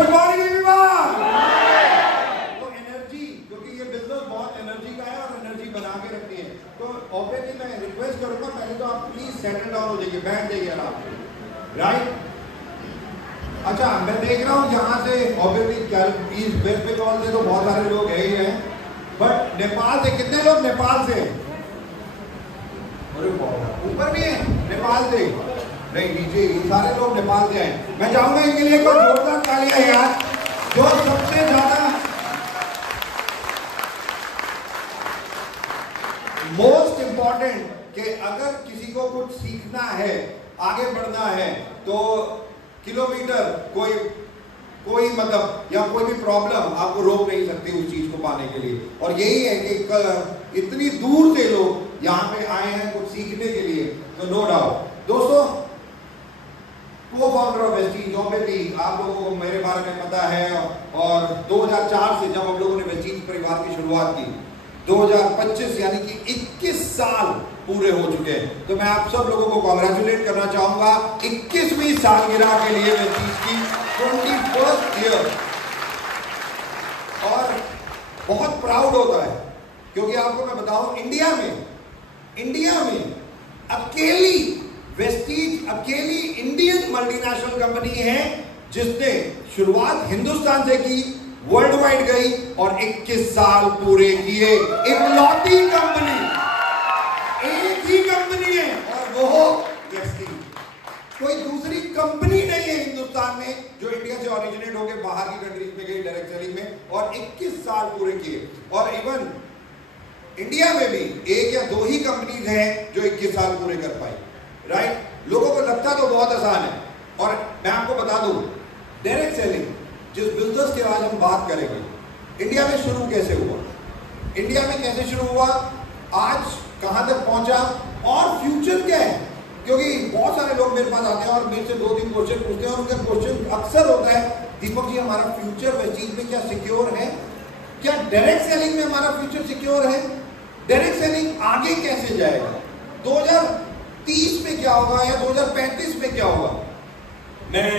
Good morning everyone. तो energy, क्योंकि ये बिजनेस बहुत एनर्जी का है और एनर्जी बना के रखती है, तो ऑब्वियसली मैं रिक्वेस्ट करूंगा पहले तो आप प्लीज सेटल डाउन हो जाइए, बैठ जाइए आराम से, राइट। अच्छा, मैं देख रहा हूँ यहाँ से ऑब्वियसली ईस्ट वेस्ट बंगाल से तो बहुत सारे लोग है ही हैं, बट नेपाल से कितने लोग नेपाल से? अरे ऊपर भी है नेपाल से, नहीं नीचे, ये सारे लोग नेपाल से आए। मैं चाहूंगा इनके लिए कोई जोरदार तालियां यार, जो सबसे ज्यादा मोस्ट इंपॉर्टेंट कि अगर किसी को कुछ सीखना है, आगे बढ़ना है, तो किलोमीटर कोई मतलब या कोई भी प्रॉब्लम आपको रोक नहीं सकती उस चीज को पाने के लिए। और यही है कि इतनी दूर से लोग यहाँ पे आए हैं कुछ सीखने के लिए, तो नो डाउट। दोस्तों, को-फाउंडर ऑफ वेस्टीज ऑब्वियसली आप लोगों को मेरे बारे में पता है, और 2004 से जब हम लोगों ने वेस्टीज परिवार की शुरुआत की, 2025 यानी कि 21 साल पूरे हो चुके हैं। तो मैं आप सब लोगों को कॉन्ग्रेचुलेट करना चाहूंगा 21वीं सालगिरह के लिए वेस्टीज की 21st ईयर। और बहुत प्राउड होता है क्योंकि आपको मैं बताऊं, इंडिया में अकेली वेस्टीज अकेली इंडियन मल्टीनेशनल कंपनी है जिसने शुरुआत हिंदुस्तान से की, वर्ल्ड वाइड गई और 21 साल पूरे किए। इकलौती कंपनी, एक ही कंपनी है और वो वेस्टीज। कोई दूसरी कंपनी नहीं है हिंदुस्तान में जो इंडिया से ओरिजिनेट होकर बाहर की कंट्रीज में गई डायरेक्ट सेलिंग में और 21 साल पूरे किए। और इवन इंडिया में भी एक या दो ही कंपनीज हैं जो 21 साल पूरे कर पाई, राइट। लोगों को लगता तो बहुत आसान है, और मैं आपको बता दूं, डायरेक्ट सेलिंग जिस बिजनेस के आज हम बात करेंगे, इंडिया में शुरू कैसे हुआ, इंडिया में कैसे शुरू हुआ, आज कहां तक पहुंचा और फ्यूचर क्या है। क्योंकि बहुत सारे लोग मेरे पास आते हैं और मेरे से 2-3 क्वेश्चन पूछते हैं, और उनका क्वेश्चन अक्सर होता है, दीपक जी हमारा फ्यूचर वेस्टीज में क्या सिक्योर है, क्या डायरेक्ट सेलिंग में हमारा फ्यूचर सिक्योर है, डायरेक्ट सेलिंग आगे कैसे जाएगा, 2030 में क्या होगा या 2035 में क्या होगा। मैं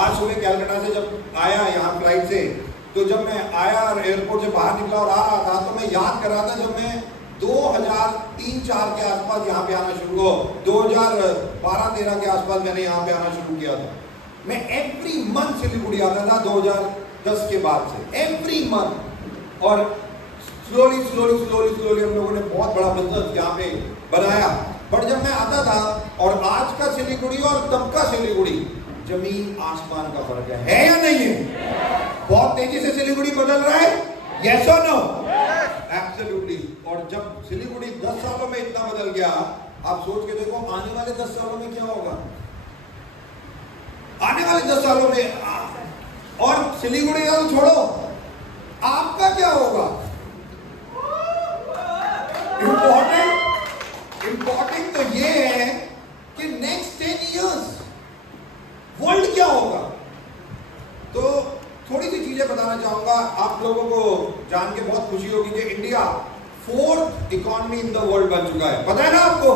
आज सुबह कैलकाटा से जब आया यहाँ फ्लाइट से, तो जब मैं आया और एयरपोर्ट से बाहर निकला और आ रहा था, तो मैं याद कर रहा था जब मैं 2003-04 के आसपास यहाँ पे आना शुरू हुआ, 2012-13 के आसपास मैंने यहाँ पे आना शुरू किया था। मैं एवरी मंथ सिलीगुड़ी आता था 2010 के बाद से, एवरी मंथ। और स्लोली हम लोगों ने बहुत बड़ा बिजनेस यहाँ पे बनाया। बट जब मैं आता था और आज का सिलीगुड़ी और तब का सिलीगुड़ी, जमीन आसमान का फर्क है या नहीं है? बहुत तेजी से सिलीगुड़ी बदल रहा है, यस और नो? एब्सोल्युटली। और जब सिलीगुड़ी 10 सालों में इतना बदल गया, आप सोच के देखो आने वाले 10 सालों में क्या होगा, आने वाले 10 सालों में। और सिलीगुड़ी का तो छोड़ो, आपका क्या होगा? इंपॉर्टेंट तो ये है कि नेक्स्ट 10 इयर्स वर्ल्ड क्या होगा। तो थोड़ी सी चीजें बताना चाहूंगा आप लोगों को, जान के बहुत खुशी होगी कि India 4th economy in the world बन चुका है। पता है ना आपको?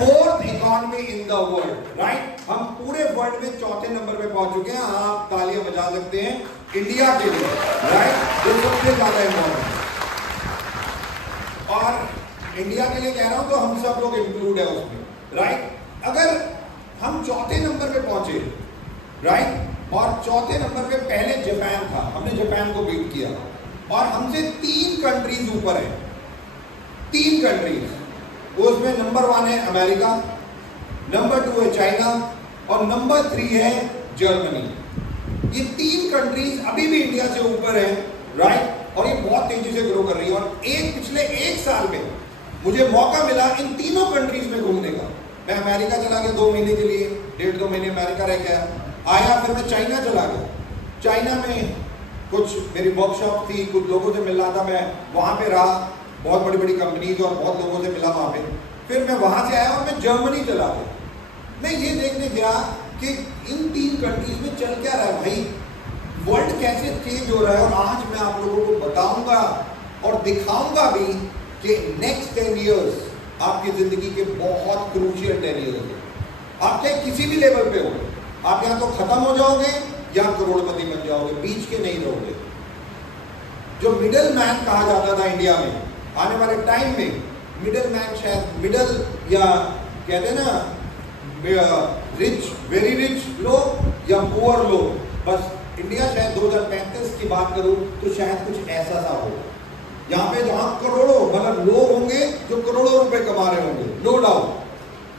4th economy in the world, right. हम पूरे वर्ल्ड में 4थे नंबर पे पहुंच चुके हैं। आप तालियां बजा सकते हैं इंडिया के लिए, राइट, जो सबसे ज्यादा इम्पोर्टेंट। और इंडिया के लिए कह रहा हूं तो हम सब लोग इंक्लूड है उसमें, राइट। अगर हम 4थे नंबर पे पहुंचे, राइट, और 4थे नंबर पे पहले जापान था, हमने जापान को बीट किया, और हमसे 3 कंट्रीज ऊपर है, 3 कंट्रीज। उसमें नंबर 1 है अमेरिका, नंबर 2 है चाइना, और नंबर 3 है जर्मनी। ये 3 कंट्रीज अभी भी इंडिया से ऊपर है, राइट, और ये बहुत तेजी से ग्रो कर रही है। और पिछले 1 साल में मुझे मौका मिला इन तीनों कंट्रीज में घूमने का। मैं अमेरिका चला गया 2 महीने के लिए, 1.5-2 महीने अमेरिका रह गया, आया, फिर मैं चाइना चला गया। चाइना में कुछ मेरी वर्कशॉप थी, कुछ लोगों से मिल रहा था, मैं वहाँ पे रहा, बहुत बड़ी बड़ी कंपनीज और बहुत लोगों से मिला वहाँ पे। फिर मैं वहाँ से आया और मैं जर्मनी चला गया। मैं ये देखने गया कि इन 3 कंट्रीज में चल क्या रहा है भाई, वर्ल्ड कैसे चेंज हो रहा है। और आज मैं आप लोगों को बताऊंगा और दिखाऊंगा भी कि नेक्स्ट 10 इयर्स आपकी जिंदगी के बहुत क्रूशियल 10 इयर्स है। आप चाहे किसी भी लेवल पे हो, आप या तो खत्म हो जाओगे या करोड़पति बन जाओगे, बीच के नहीं रहोगे। जो मिडिल मैन कहा जाता था इंडिया में, आने वाले टाइम में मिडिल मैन शायद मिडिल या कहते हैं ना रिच, वेरी रिच लोग या पुअर लोग, बस इंडिया शायद 2035 की बात करूं तो शायद कुछ ऐसा सा हो, यहाँ पे जहां करोड़ों मतलब लोग होंगे जो करोड़ों रुपए कमा रहे होंगे, नो डाउट,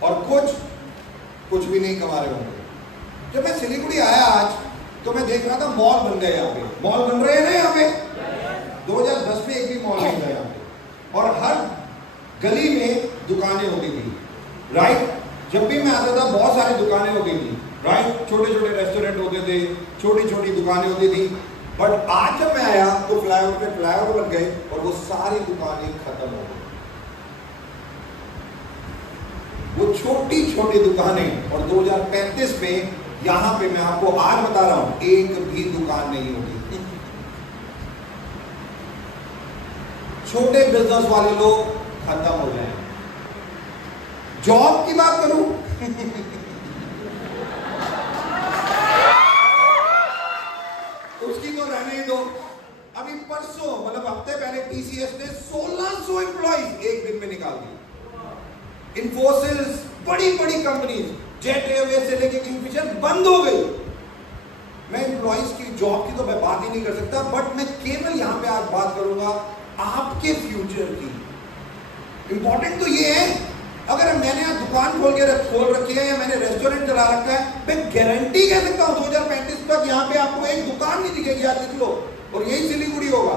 और कुछ भी नहीं कमा रहे होंगे। जब मैं सिलीगुड़ी आया आज तो मैं देख रहा था मॉल बन गए, यहाँ पे मॉल बन रहे हैं ना, यहाँ पे 2010 में एक भी मॉल नहीं था यहाँ पे, और हर गली में दुकानें होती थी, राइट। जब भी मैं आता था बहुत सारी दुकानें होती थी, राइट, छोटे छोटे रेस्टोरेंट होते थे, छोटी छोटी दुकानें होती थी। बट आज जब मैं आया तो फ्लाईओवर पे फ्लाईओवर लग गए और वो सारी दुकानें खत्म हो गई, वो छोटी छोटी दुकानें। और 2035 में यहां पे मैं आपको आज बता रहा हूं, एक भी दुकान नहीं होगी। छोटे बिजनेस वाले लोग खत्म हो जाएंगे। जॉब की बात करूं उसकी तो रहने ही दो। अभी परसों मतलब हफ्ते पहले टीसीएस ने 1600 एम्प्लॉइज एक दिन में निकाल दिए। इन्फोसिस, बड़ी बड़ी कंपनीज, जेट एयरवेज से लेके किंगफिशर बंद हो गई। मैं एम्प्लॉइज की जॉब की तो मैं बात ही नहीं कर सकता, बट मैं केवल यहां पे आज बात करूंगा आपके फ्यूचर की। इंपॉर्टेंट तो ये है, अगर मैंने आज दुकान खोल रखी है या मैंने रेस्टोरेंट चला रखा है, मैं गारंटी कह सकता हूं 2035 तक यहाँ पे आपको एक दुकान नहीं दिखेगी। आज लिख लो, और यही सिलीगुड़ी होगा।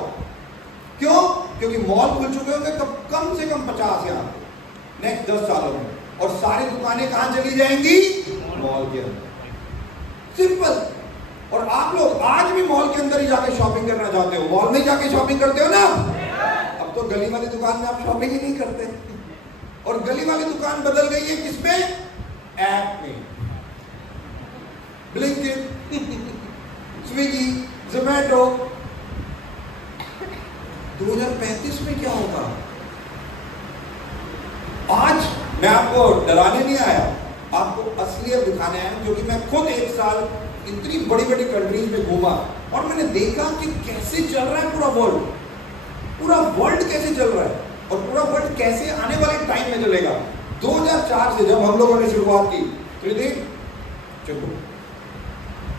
क्यों? क्योंकि मॉल खुल चुके होंगे कम से कम 50 यहाँ नेक्स्ट 10 सालों में, और सारी दुकानें कहां चली जाएंगी? मॉल के अंदर। सिंपल। और आप लोग आज भी मॉल के अंदर ही जाके शॉपिंग करना चाहते हो, मॉल में जाके शॉपिंग करते हो ना। अब तो गली वाली दुकान में आप शॉपिंग ही नहीं करते, और गली वाली दुकान बदल गई है किसमें? ऐप में। Blinkit, Swiggy, Zomato. 2035 में क्या होगा? आज मैं आपको डराने नहीं आया, आपको असलियत दिखाने आया, क्योंकि मैं खुद एक साल इतनी बड़ी बड़ी कंट्रीज में घूमा और मैंने देखा कि कैसे चल रहा है पूरा वर्ल्ड कैसे चल रहा है, और पूरा वर्ल्ड कैसे आने वाले टाइम में चलेगा। 2004 से जब हम लोगों ने शुरुआत की,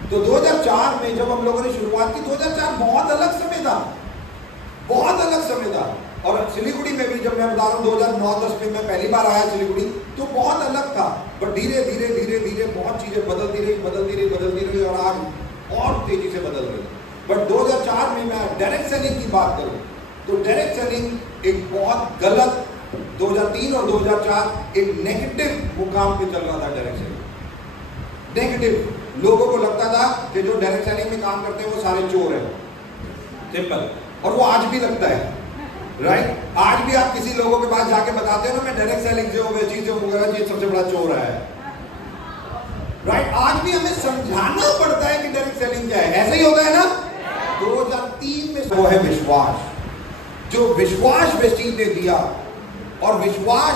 तो 2004 में जब हम लोगों ने शुरुआत की, 2004 बहुत अलग समय था, बहुत अलग समय था। और सिलीगुड़ी में भी जब मैं बता रहा हूँ 2009-10 में मैं पहली बार आया सिलीगुड़ी, तो बहुत अलग था। बट धीरे धीरे धीरे धीरे बहुत चीजें बदलती रही और आज और तेजी से बदल रही। बट 2004 में मैं डायरेक्ट सेलिंग की बात करूँ तो डायरेक्ट सेलिंग एक बहुत गलत, 2003 और 2004 एक नेगेटिव मुकाम पे चल रहा था। डायरेक्ट सेलिंग नेगेटिव, लोगों को लगता था कि जो डायरेक्ट सेलिंग में काम करते हैं वो सारे चोर हैं, सिंपल। और वो आज भी लगता है, राइट। आज भी आप किसी लोगों के पास जाके बताते हो ना, मैं डायरेक्ट सेलिंग से हूं, वे चीजें वगैरह, ये सबसे बड़ा चोर है, राइट। आज भी हमें समझाना पड़ता है कि डायरेक्ट सेलिंग क्या है, ऐसा ही होता है ना। 2003 में वो है विश्वास, जो विश्वास वेस्टीज ने दिया और विश्वास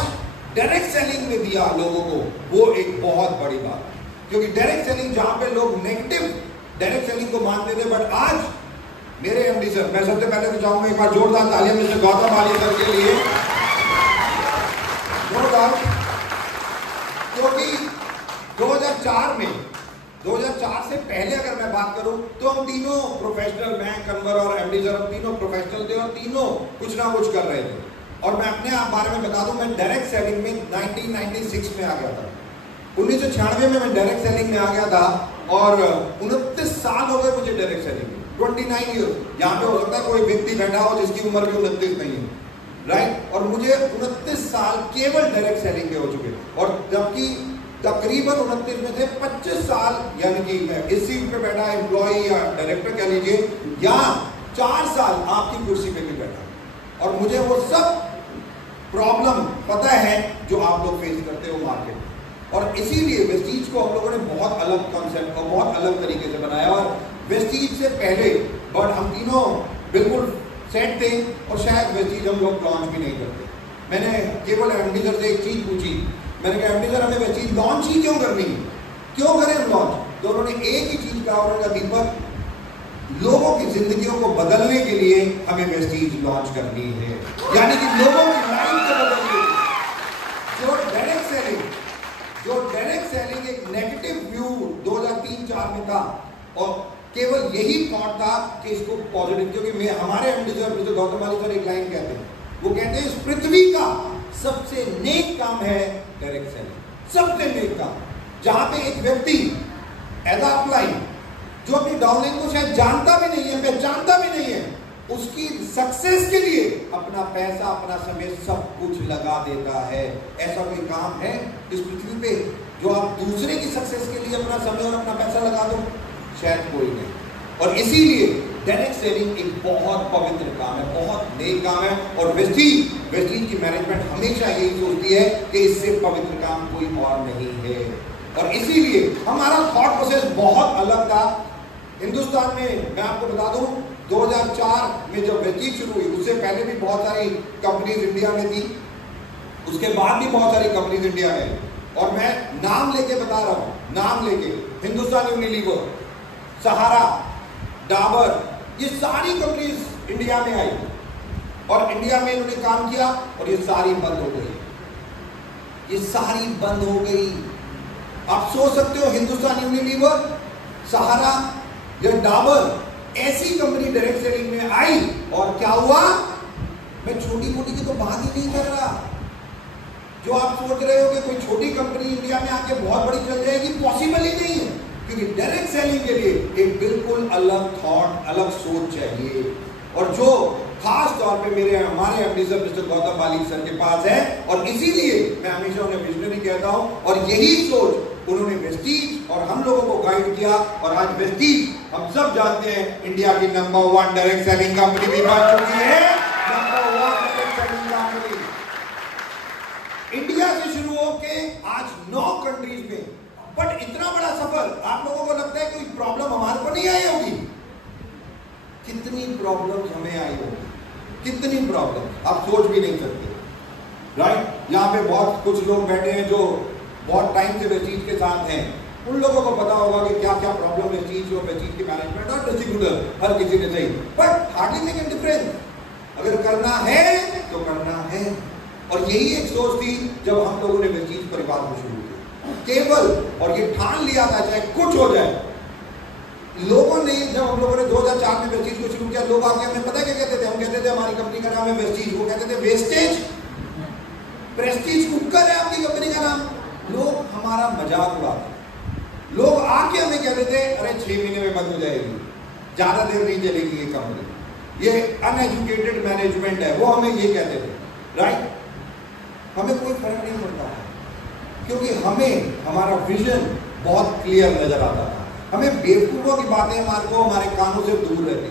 डायरेक्ट सेलिंग में दिया लोगों को, वो एक बहुत बड़ी बात है। क्योंकि डायरेक्ट सेलिंग जहां पे लोग नेगेटिव डायरेक्ट सेलिंग को मानते थे, बट आज मेरे एमडी सर, मैं सबसे पहले तो चाहूंगा एक बार जोरदार तालियां मिस्टर गौतम वाली सर के लिए, जोरदार। क्योंकि 2004 से पहले अगर मैं बात करूं तो हम तीनों प्रोफेशनल, मैं, कन्वर और एमडी सर, हम तीनों प्रोफेशनल थे और तीनों कुछ ना कुछ कर रहे थे। और मैं अपने आप बारे में बता दूं, मैं डायरेक्ट सेलिंग में 1996 में आ गया था। 1996 में मैं डायरेक्ट सेलिंग में आ गया था और 29 साल हो गए मुझे डायरेक्ट सेलिंग में, 29 ईयर। यहाँ पे हो सकता है कोई व्यक्ति बैठा हो जिसकी उम्र भी 29 नहीं है, राइट। और मुझे 29 साल केवल डायरेक्ट सेलिंग के हो चुके, और जबकि तकरीबन 29 में से 25 साल, यानी कि मैं इस सीट पे बैठा एम्प्लॉय या डायरेक्टर कह लीजिए, या 4 साल आपकी कुर्सी पे भी बैठा, और मुझे वो सब प्रॉब्लम पता है जो आप लोग फेस करते हो मार्केट। और इसीलिए वेस्टीज को हम लोगों ने बहुत अलग कॉन्सेप्ट और बहुत अलग तरीके से बनाया। और वेस्टीज से पहले बट हम तीनों बिल्कुल सेट थे, और शायद वेस्टीज हम लोग लॉन्च भी नहीं करते। मैंने केवल एमडी सर से एक चीज पूछी, मैंने कहा एमडी सर हमें वेस्टीज लॉन्च ही क्यों करनी है, क्यों करें हम लॉन्च? तो उन्होंने एक ही चीज कहा, उन्होंने कहा दीपक, लोगों की जिंदगियों को बदलने के लिए हमें वेस्टीज लॉन्च करनी है, यानी कि लोगों की लाइफ को बदलने के लिए। जो डायरेक्ट सेलिंग एक नेगेटिव व्यू 2003-4 में था, और केवल यही थॉट था कि इसको पॉजिटिव, क्योंकि हमारे मिस्टर गौतम वाली सर एक लाइन कहते हैं, वो कहते हैं इस पृथ्वी का सबसे नेक काम है डायरेक्ट सेलिंग, सबसे नेक काम, जहां पे एक व्यक्ति एज अपलाइन जो अपनी डाउनलाइन को शायद जानता भी नहीं है, पहचानता भी नहीं है, उसकी सक्सेस के लिए अपना पैसा, अपना समय, सब कुछ लगा देता है। ऐसा कोई काम है इस पृथ्वी पे जो आप दूसरे की सक्सेस के लिए अपना समय और अपना पैसा लगा दो? शायद कोई नहीं। और इसीलिए डायरेक्ट सेलिंग एक बहुत पवित्र काम है, बहुत नेक काम है, और वेस्टीज की मैनेजमेंट हमेशा यही सोचती है कि इससे पवित्र काम कोई और नहीं है। और इसीलिए हमारा थॉट प्रोसेस बहुत अलग था। हिंदुस्तान में मैं आपको बता दूं, 2004 में जब वेस्टीज शुरू हुई, उससे पहले भी बहुत सारी कंपनीज इंडिया में थी, उसके बाद भी बहुत सारी कंपनीज इंडिया में, और मैं नाम लेके बता रहा हूं, नाम लेके, हिंदुस्तान यूनिलीवर, सहारा, डाबर, ये सारी कंपनीज इंडिया में आई और इंडिया में इन्होंने काम किया, और ये सारी बंद हो गई, ये सारी बंद हो गई। आप सोच सकते हो, हिंदुस्तान यूनिलीवर, सहारा या डाबर ऐसी कंपनी डायरेक्ट सेलिंग में आई, और क्या हुआ? मैं छोटी मोटी की तो बात ही नहीं कर रहा। जो आप सोच रहे हो कि कोई छोटी कंपनी इंडिया में आके बहुत बड़ी चल जाएगी, पॉसिबल ही नहीं है, क्योंकि डायरेक्ट सेलिंग के लिए एक बिल्कुल अलग थॉट, अलग सोच चाहिए। और जो खास तौर पे हमारे एमडी सर मिस्टर गौतम वाली सर के पास है, और इसीलिए मैं हमेशा उन्हें विजनरी कहता हूं, और यही सोच उन्होंने वेस्टीज और हम लोगों को गाइड किया, और आज वेस्टीज हम सब जानते हैं इंडिया की नंबर 1 डायरेक्ट सेलिंग कंपनी भी बन चुकी है। Number 1 direct selling company India से शुरू होके आज 9 कंट्रीज में। बट इतना बड़ा सफर, आप लोगों को लगता है कोई प्रॉब्लम हमारे को नहीं आई होगी? कितनी प्रॉब्लम्स हमें आई होगी, कितनी प्रॉब्लम आप सोच भी नहीं सकते। राइट, यहाँ पे बहुत कुछ लोग बैठे हैं जो बहुत टाइम से वेस्टीज के साथ हैं, उन लोगों को पता होगा कि क्या क्या प्रॉब्लम वेस्टीज और वेस्टीज की मैनेजमेंट और डिस्ट्रीब्यूटर हर किसी ने सही, but hardly make a difference. अगर करना है तो करना है, और यही एक सोच थी जब हम लोगों ने वेस्टीज परिवार को शुरू किया, केवल, और ये ठान लिया था चाहे कुछ हो जाए। लोगों ने, जब हम लोगों ने 2004 में वेस्टीज को शुरू किया, लोग आके हमें पता क्या कहते थे? हम कहते थे हमारी कंपनी का नाम है वेस्टीज, वो कहते थे वेस्टेज, प्रेस्टीज कुकर है आपकी कंपनी का नाम। लोग हमारा मजाक उड़ाते, लोग आके हमें कहते थे अरे 6 महीने में बंद हो जाएगी, ज्यादा देर नहीं चलेगी ये कंपनी, ये अनएजुकेटेड मैनेजमेंट है, वो हमें ये कहते थे। राइट, हमें कोई फर्क नहीं पड़ता है, क्योंकि हमें हमारा विजन बहुत क्लियर नजर आता था। हमें बेवकूफों की बातें हमारे को हमारे कानों से दूर रहती,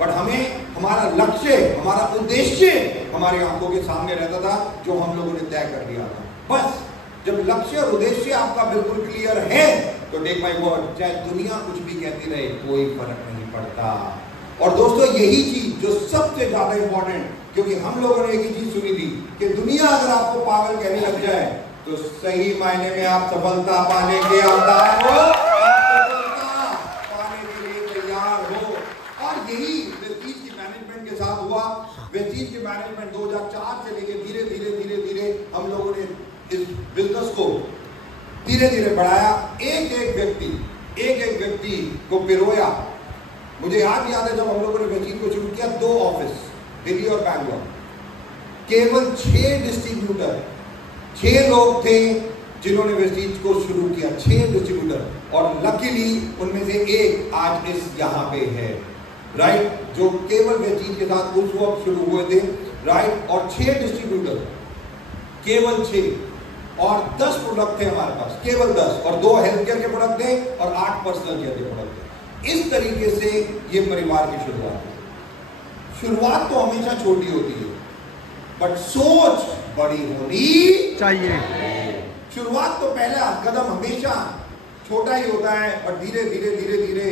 बट हमें हमारा लक्ष्य, हमारा उद्देश्य हमारी आंखों के सामने रहता था, जो हम लोगों ने तय कर लिया था। बस जब लक्ष्य और उद्देश्य आपका बिल्कुल क्लियर है, तो टेक माय वर्ड, चाहे दुनिया कुछ भी कहती रहे, कोई फर्क नहीं पड़ता। और दोस्तों, यही चीज जो सबसे ज्यादा इंपॉर्टेंट, क्योंकि हम लोगों ने एक ही चीज सुनी थी कि दुनिया अगर आपको पागल कहने लग जाए, तो सही मायने में आप सफलता पाने के आधार हो, पाने के लिए तैयार हो। और यही वेस्टीज की मैनेजमेंट के साथ हुआ। वेस्टीज की मैनेजमेंट 2004 से लेके धीरे धीरे हम लोगों ने इस बिजनेस को धीरे धीरे बढ़ाया, एक एक व्यक्ति को पिरोया। मुझे याद है जब हम लोगों ने वेस्टीज को शुरू किया, 2 ऑफिस दिल्ली और बैंगलोर, केवल 6 डिस्ट्रीब्यूटर, 6 लोग थे जिन्होंने वेस्टीज को शुरू किया, 6 डिस्ट्रीब्यूटर, और लकीली उनमें से एक आज इस यहाँ पे है। राइट, जो केवल वेस्टीज के साथ उस वक्त शुरू हुए थे। राइट, और 6 डिस्ट्रीब्यूटर, केवल 6, और 10 प्रोडक्ट थे हमारे पास, केवल 10, और 2 हेल्थ केयर के प्रोडक्ट थे और 8 पर्सनल केयर के प्रोडक्ट थे। इस तरीके से ये परिवार की शुरुआत है। शुरुआत तो हमेशा छोटी होती है, बट सोच बड़ी होनी चाहिए। शुरुआत तो पहला कदम हमेशा छोटा ही होता है, बट धीरे धीरे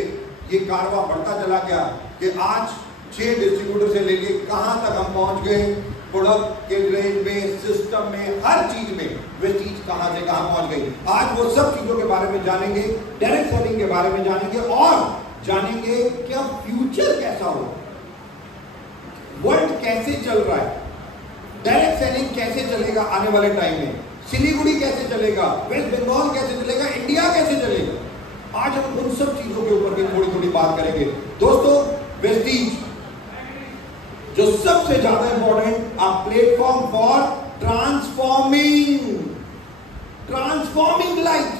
ये कारवां बढ़ता चला गया कि आज 6 डिस्ट्रीब्यूटर से लेके कहां तक हम पहुंच गए। प्रोडक्ट के रेंज में, सिस्टम में, हर चीज में वेस्टीज कहां से कहां पहुंच गई। आज वो सब चीजों के बारे में जानेंगे, डायरेक्ट सेलिंग के बारे में जानेंगे और जानेंगे कि अब फ्यूचर कैसा हो, वर्ल्ड कैसे चल रहा है, डायरेक्ट सेलिंग कैसे चलेगा आने वाले टाइम में, सिलीगुड़ी कैसे चलेगा, वेस्ट बंगाल कैसे चलेगा, इंडिया कैसे चलेगा। आज हम उन सब चीजों के ऊपर भी थोड़ी थोड़ी बात करेंगे। दोस्तों, वेस्टीज जो सबसे ज्यादा important a platform for transforming life,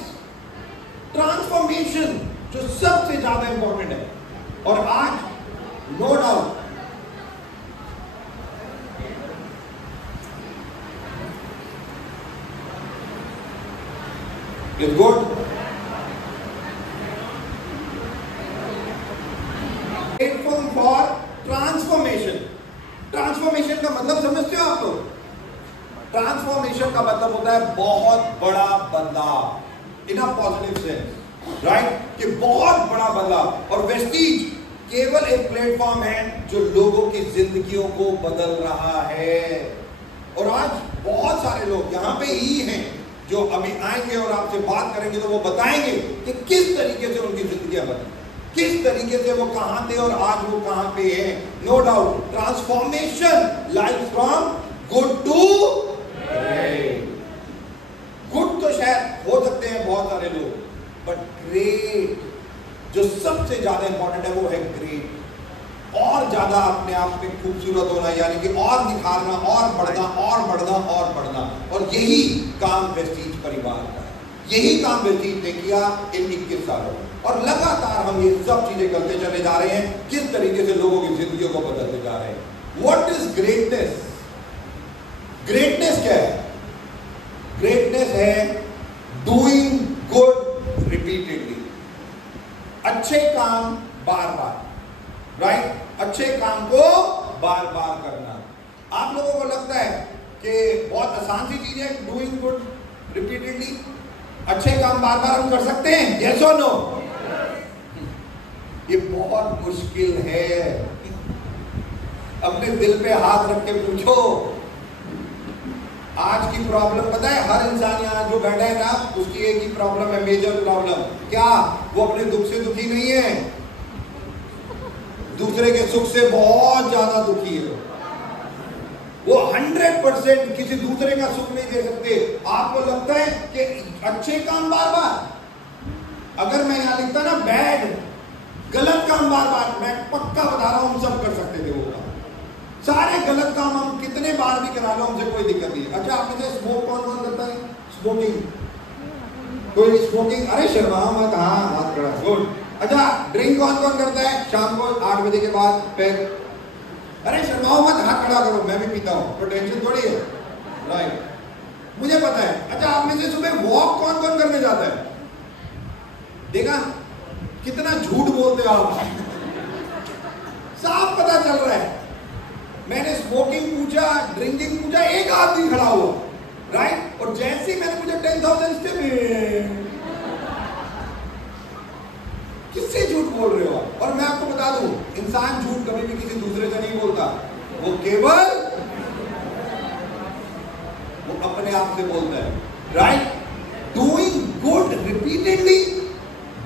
transformation जो सबसे ज्यादा इंपॉर्टेंट है। और आज no doubt is good, platform for transformation. Transformation का मतलब समझते हो आप लोग? ट्रांसफॉर्मेशन का मतलब होता है बहुत बड़ा बदलाव, इन अ पॉजिटिव सेंस, राइट, कि बहुत बड़ा बदलाव। और वेस्टीज केवल एक प्लेटफॉर्म है जो लोगों की जिंदगियों को बदल रहा है। और आज बहुत सारे लोग यहां पे ही हैं जो अभी आएंगे और आपसे बात करेंगे, तो वो बताएंगे कि किस तरीके से उनकी जिंदगियां बदली, किस तरीके से वो कहां थे और आज वो कहां पे हैं। No doubt transformation life from good to great. Good तो शायद हो सकते हैं बहुत सारे लोग, बट ग्रेट जो सबसे ज्यादा इंपॉर्टेंट है वो है ग्रेट। और ज्यादा अपने आप में खूबसूरत होना, यानी कि और निखारना, और बढ़ना और बढ़ना और बढ़ना। और यही काम वेस्टीज परिवार का है, यही काम वेस्टीज ने किया इन 21 सालों में। और लगातार हम ये सब चीजें करते चले जा रहे हैं, किस तरीके से लोगों की जिंदगियों को बदलते जा रहे हैं। What is greatness? ग्रेटनेस क्या है? ग्रेटनेस है डूइंग गुड रिपीटेडली, अच्छे काम बार बार, राइट, अच्छे काम को बार बार करना। आप लोगों को लगता है कि बहुत आसान सी चीज है डूइंग गुड रिपीटेडली, अच्छे काम बार बार हम कर सकते हैं? यस और नो? ये बहुत मुश्किल है। अपने दिल पे हाथ रख के पूछो। आज की प्रॉब्लम पता है, हर इंसान यहाँ जो बैठा है ना, उसकी एक ही प्रॉब्लम है, मेजर प्रॉब्लम। क्या? वो अपने दुख से दुखी नहीं है, दूसरे के सुख से बहुत ज्यादा दुखी है। वो 100% किसी दूसरे का सुख नहीं दे सकते। आपको लगता है कि अच्छे काम बार बार, अगर मैं यहां लिखता ना बैड, गलत काम बार बार, मैं पक्का बता रहा हूं हम सब कर सकते थे वो काम। सारे गलत काम हम कितने बार भी करा लो, हमसे कोई दिक्कत नहीं। अच्छा, आप में से स्मोक कौन कौन करता है? स्मोकिंग, कोई स्मोकिंग? अरे शर्माओ मत, हाँ हाथ खड़ा, गुड। अच्छा, ड्रिंक कौन कौन करता है शाम को 8 बजे के बाद पैक? अरे शर्माओ मत, हाथ खड़ा करो, मैं भी पीता हूँ, तो टेंशन थोड़ी है, राइट, मुझे पता है। अच्छा, आप में से सुबह वॉक कौन कौन करने जाता है? देखा कितना झूठ बोलते हो आप। साफ पता चल रहा है। मैंने स्मोकिंग पूछा, ड्रिंकिंग पूछा, एक आदमी खड़ा हुआ, राइट, और जैसे ही मैंने पूछा 10,000 स्टेप, किससे झूठ बोल रहे हो आप? और मैं आपको बता दूं, इंसान झूठ कभी भी किसी दूसरे से नहीं बोलता, वो केवल वो अपने आप से बोलता है, right. Doing good repeatedly,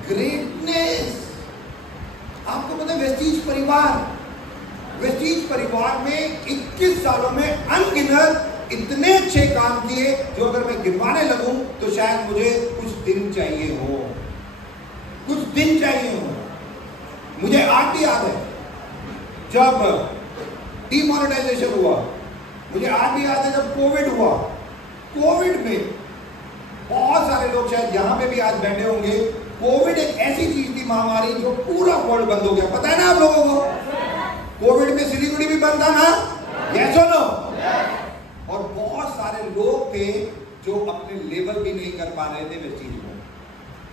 greatness. आपको पता है वेस्टीज परिवार में 21 सालों में अनगिनत इतने अच्छे काम किए जो अगर मैं गिनवाने लगूं तो शायद मुझे कुछ दिन चाहिए हो, कुछ दिन चाहिए हो। मुझे आज भी याद है जब डीमोनेटाइजेशन हुआ, मुझे आज भी याद है जब कोविड हुआ। कोविड में बहुत सारे लोग शायद यहां पे भी आज बैठे होंगे। कोविड एक ऐसी चीज थी, महामारी, जो पूरा वर्ल्ड बंद हो गया। पता है ना आप लोगों को? कोविड में सिलीगुड़ी भी बंद था ना? यस और नो? और बहुत सारे लोग थे जो अपने लेवल भी नहीं कर पा रहे थे वेस्टीज में,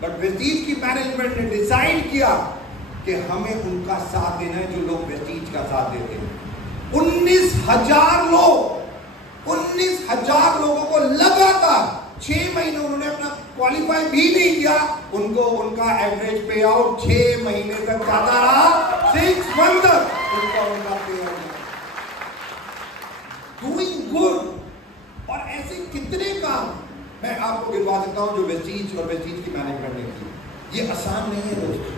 बट वेस्टीज की मैनेजमेंट ने डिसाइड किया कि हमें उनका साथ देना है जो लोग वेस्टीज का साथ देते हैं। 19,000 लोगों को लगातार 6 महीने उन्होंने अपना क्वालिफाई भी नहीं किया, उनको उनका एवरेज पे आउट 6 महीने तक जाता रहा, 6 मंथ तक उनका पे आउट। Doing good. और ऐसे कितने काम मैं आपको प्रेस्टीज और वेस्टीज की मैनेजमेंट नहीं की। ये आसान नहीं है दोस्तों,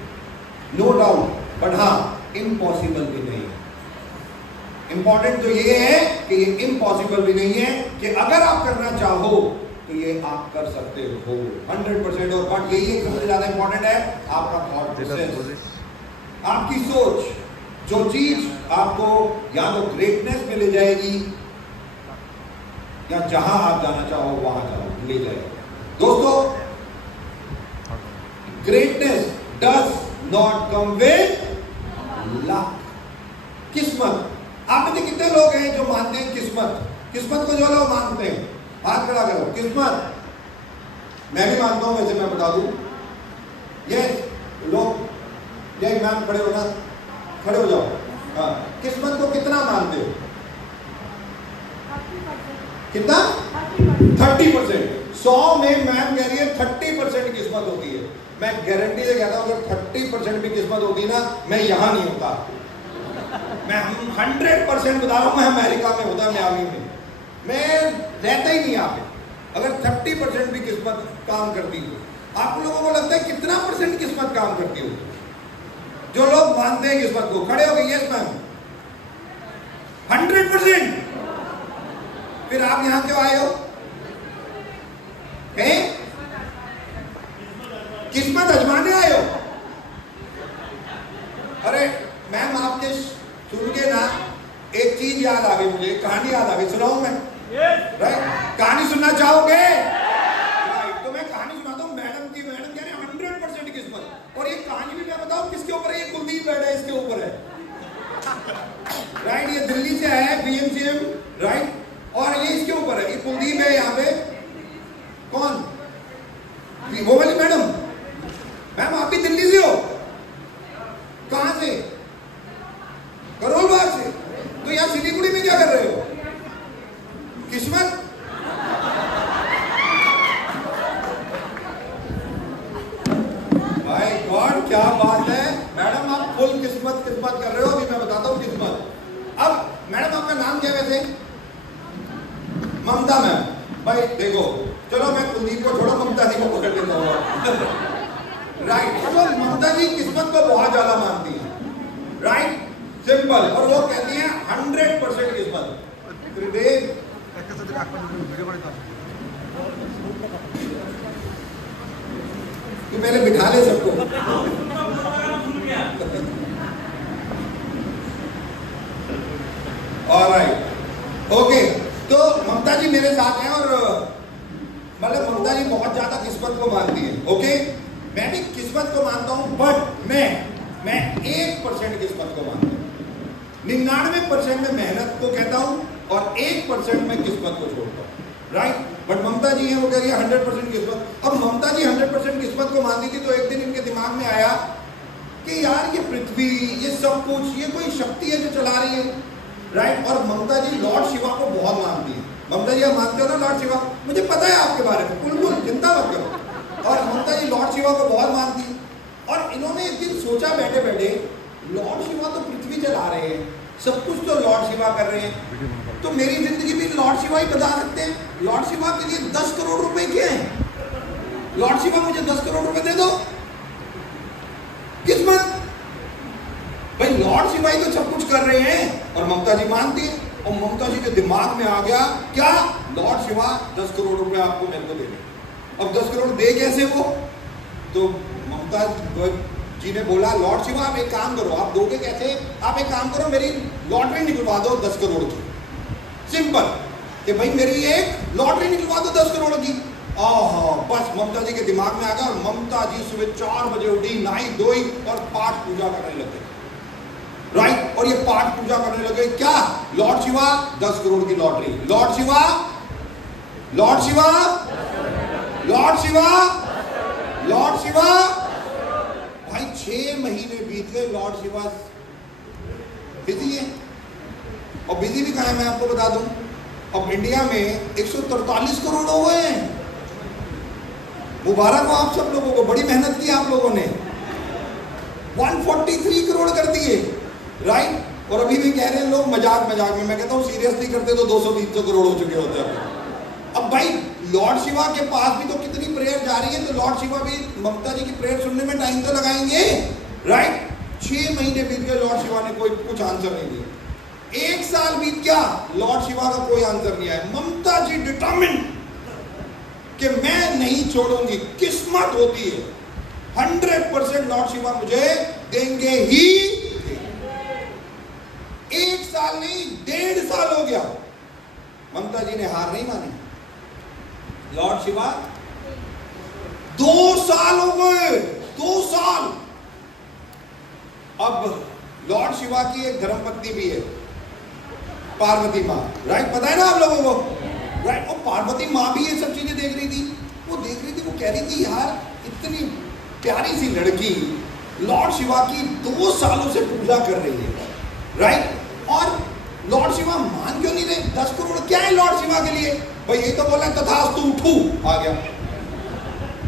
नो डाउट, बट हाँ इम्पॉसिबल भी नहीं है। इंपॉर्टेंट तो ये है कि ये इम्पॉसिबल भी नहीं है, कि अगर आप करना चाहो तो ये आप कर सकते हो 100%। और बट यही एक सबसे ज्यादा इंपॉर्टेंट है आपका थॉट प्रोसेस, आपकी सोच। जो चीज आपको या तो ग्रेटनेस में ले जाएगी या जहां आप जाना चाहो वहां जाओ ले जाएगी। दोस्तों, greatness does not come with luck, किस्मत। आप में कितने लोग हैं जो मानते हैं किस्मत? किस्मत को जो लोग मानते हैं हाथ खड़ा करो। किस्मत मैं भी मानता हूं, वैसे मैं बता दूं, ये लोग ये मैम खड़े हो ना, खड़े हो जाओ। हाँ, किस्मत को कितना मानते हो? कितना? 30%। 100 में मैम कह रही है 30% किस्मत होती है। मैं गारंटी से कहता हूं अगर 30% भी किस्मत होती ना, मैं यहां नहीं होता। मैं 100% बता रहा हूं, मैं अमेरिका में होता, मियामी में, मैं रहता ही नहीं यहाँ पे। अगर 30% भी किस्मत काम करती हो। आप लोगों को लगता है कितना % किस्मत काम करती हो? जो लोग मानते हैं किस्मत को खड़े हो गए, यस मैम 100%। फिर आप यहां क्यों आए हो? किस्मत आजमाने आए हो? अरे मैम आपके सुन के ना एक चीज याद आ गई मुझे, कहानी याद आ गई, सुनाऊं मैं? राइट, कहानी सुनना चाहोगे? राइट, तो मैं कहानी सुनाता हूँ मैडम की। मैडम कह रहे हैं 100% किस्मत। और ये कहानी भी मैं बताऊं किसके ऊपर है? ये कुलदीप बैठा है, इसके ऊपर है। राइट, ये दिल्ली से आया है, BMCM, राइट, और ये इसके ऊपर है। ये कुलदीप है यहाँ पे। कौन? वो वाली मैडम। मैम आप भी दिल्ली से हो? कहां से? करोल बाग से। तो यहाँ सिलीगुड़ी में क्या कर रहे हो? किस्मत। भाई गॉड, क्या बात है मैडम, आप फुल किस्मत किस्मत कर रहे हो। अभी मैं बताता हूँ किस्मत। अब मैडम आपका नाम क्या है वैसे? ममता मैम। भाई देखो, चलो मैं कुलदीप को छोड़ो, ममता जी को पकड़ लेता हूँ। राइट, तो ममता जी किस्मत को बहुत ज्यादा मानती है। Right, simple. और वो कहती है 100% किस्मत। तू पहले बिठा ले सबको। Alright, okay. तो ममता जी मेरे साथ हैं और मतलब ममता जी बहुत ज्यादा किस्मत को मानती है। ओके, मैं भी किस्मत को मानता हूं, बट मैं 1% किस्मत को मानता हूं। 99% में मेहनत को कहता हूं और 1% में किस्मत को छोड़ता हूं। राइट, बट ममता जी है वो कह रही है 100% किस्मत। अब ममता जी 100% किस्मत को मानती थी, तो एक दिन इनके दिमाग में आया कि यार ये पृथ्वी, ये सब कुछ, ये कोई शक्ति है जो चला रही है। राइट, और ममता जी लॉर्ड शिवा को बहुत मानती है। ममता जी आप मानते हो ना लॉर्ड शिवा? मुझे पता है आपके बारे में, बिल्कुल चिंता मत करो। और ममता जी लॉर्ड शिवा को बहुत मानती है। और इन्होंने एक दिन सोचा बैठे बैठे, लॉर्ड शिवा तो पृथ्वी चला रहे हैं, सब कुछ तो लॉर्ड शिवा कर रहे हैं, तो मेरी जिंदगी भी लॉर्ड शिवा ही बता सकते हैं। लॉर्ड शिवा के लिए 10 करोड़ रुपए क्या है? लॉर्ड शिवा मुझे 10 करोड़ रुपए दे दो। किस्मत भाई, लॉर्ड शिवा ही तो सब कुछ कर रहे हैं। और ममता जी मानती है। और ममता जी के दिमाग में आ गया क्या? लॉर्ड शिवा 10 करोड़ रुपए आपको मेरे को देने। अब 10 करोड़ दे कैसे वो? तो ममता जी ने बोला, लॉर्ड शिवा आप एक काम करो, आप दोगे कैसे? आप एक काम करो, मेरी लॉटरी निकलवा दो 10 करोड़ की। सिंपल, कि भाई मेरी एक लॉटरी निकलवा दो 10 करोड़ की। बस ममता जी के दिमाग में आ गया। और ममता जी सुबह 4 बजे उठी, नहाई धोई और पाठ पूजा करने लगे। राइट, और ये पाठ पूजा करने लगे। क्या? लॉर्ड शिवा 10 करोड़ की lottery. Lord Shiva, Lord Shiva, Lord Shiva, Lord Shiva. भाई 6 महीने बीत गए, लॉर्ड शिवा बिजी है। और बिजी भी कहाँ है मैं आपको बता दूं, अब इंडिया में 143 करोड़ हो गए हैं। मुबारक हो आप सब लोगों को, बड़ी मेहनत की आप लोगों ने। 143 करोड़ कर दिए। राइट, और अभी भी कह रहे हैं लोग मजाक मजाक में, मैं कहता हूँ सीरियसली करते तो 200-300 करोड़ हो चुके होते हैं। अब भाई लॉर्ड शिवा के पास भी तो कितनी प्रेयर जा रही है, तो लॉर्ड शिवा भी ममता जी की प्रेयर सुनने में टाइम तो लगाएंगे, राइट? 6 महीने बीत गए, लॉर्ड शिवा ने कोई कुछ आंसर नहीं दिया। 1 साल बीत गया, लॉर्ड शिवा का कोई आंसर नहीं आया। ममता जी डिटरमिन्ड कि मैं नहीं छोड़ूंगी, किस्मत होती है 100% लॉर्ड शिवा मुझे देंगे ही। 1 साल नहीं, 1.5 साल हो गया, ममता जी ने हार नहीं मानी। लॉर्ड शिवा 2 साल हो गए, 2 साल। अब लॉर्ड शिवा की एक धर्मपत्नी भी है, पार्वती माँ, राइट? पता है ना आप लोगों को, राइट? और पार्वती माँ भी ये सब चीजें देख रही थी। वो देख रही थी, वो कह रही थी यार इतनी प्यारी सी लड़की लॉर्ड शिवा की 2 सालों से पूजा कर रही है, राइट? और लॉर्ड शिवा मान क्यों नहीं रहे? 10 करोड़ क्या है लॉर्ड शिवा के लिए? भाई ये तो बोला तथास्तु उठू, आ गया,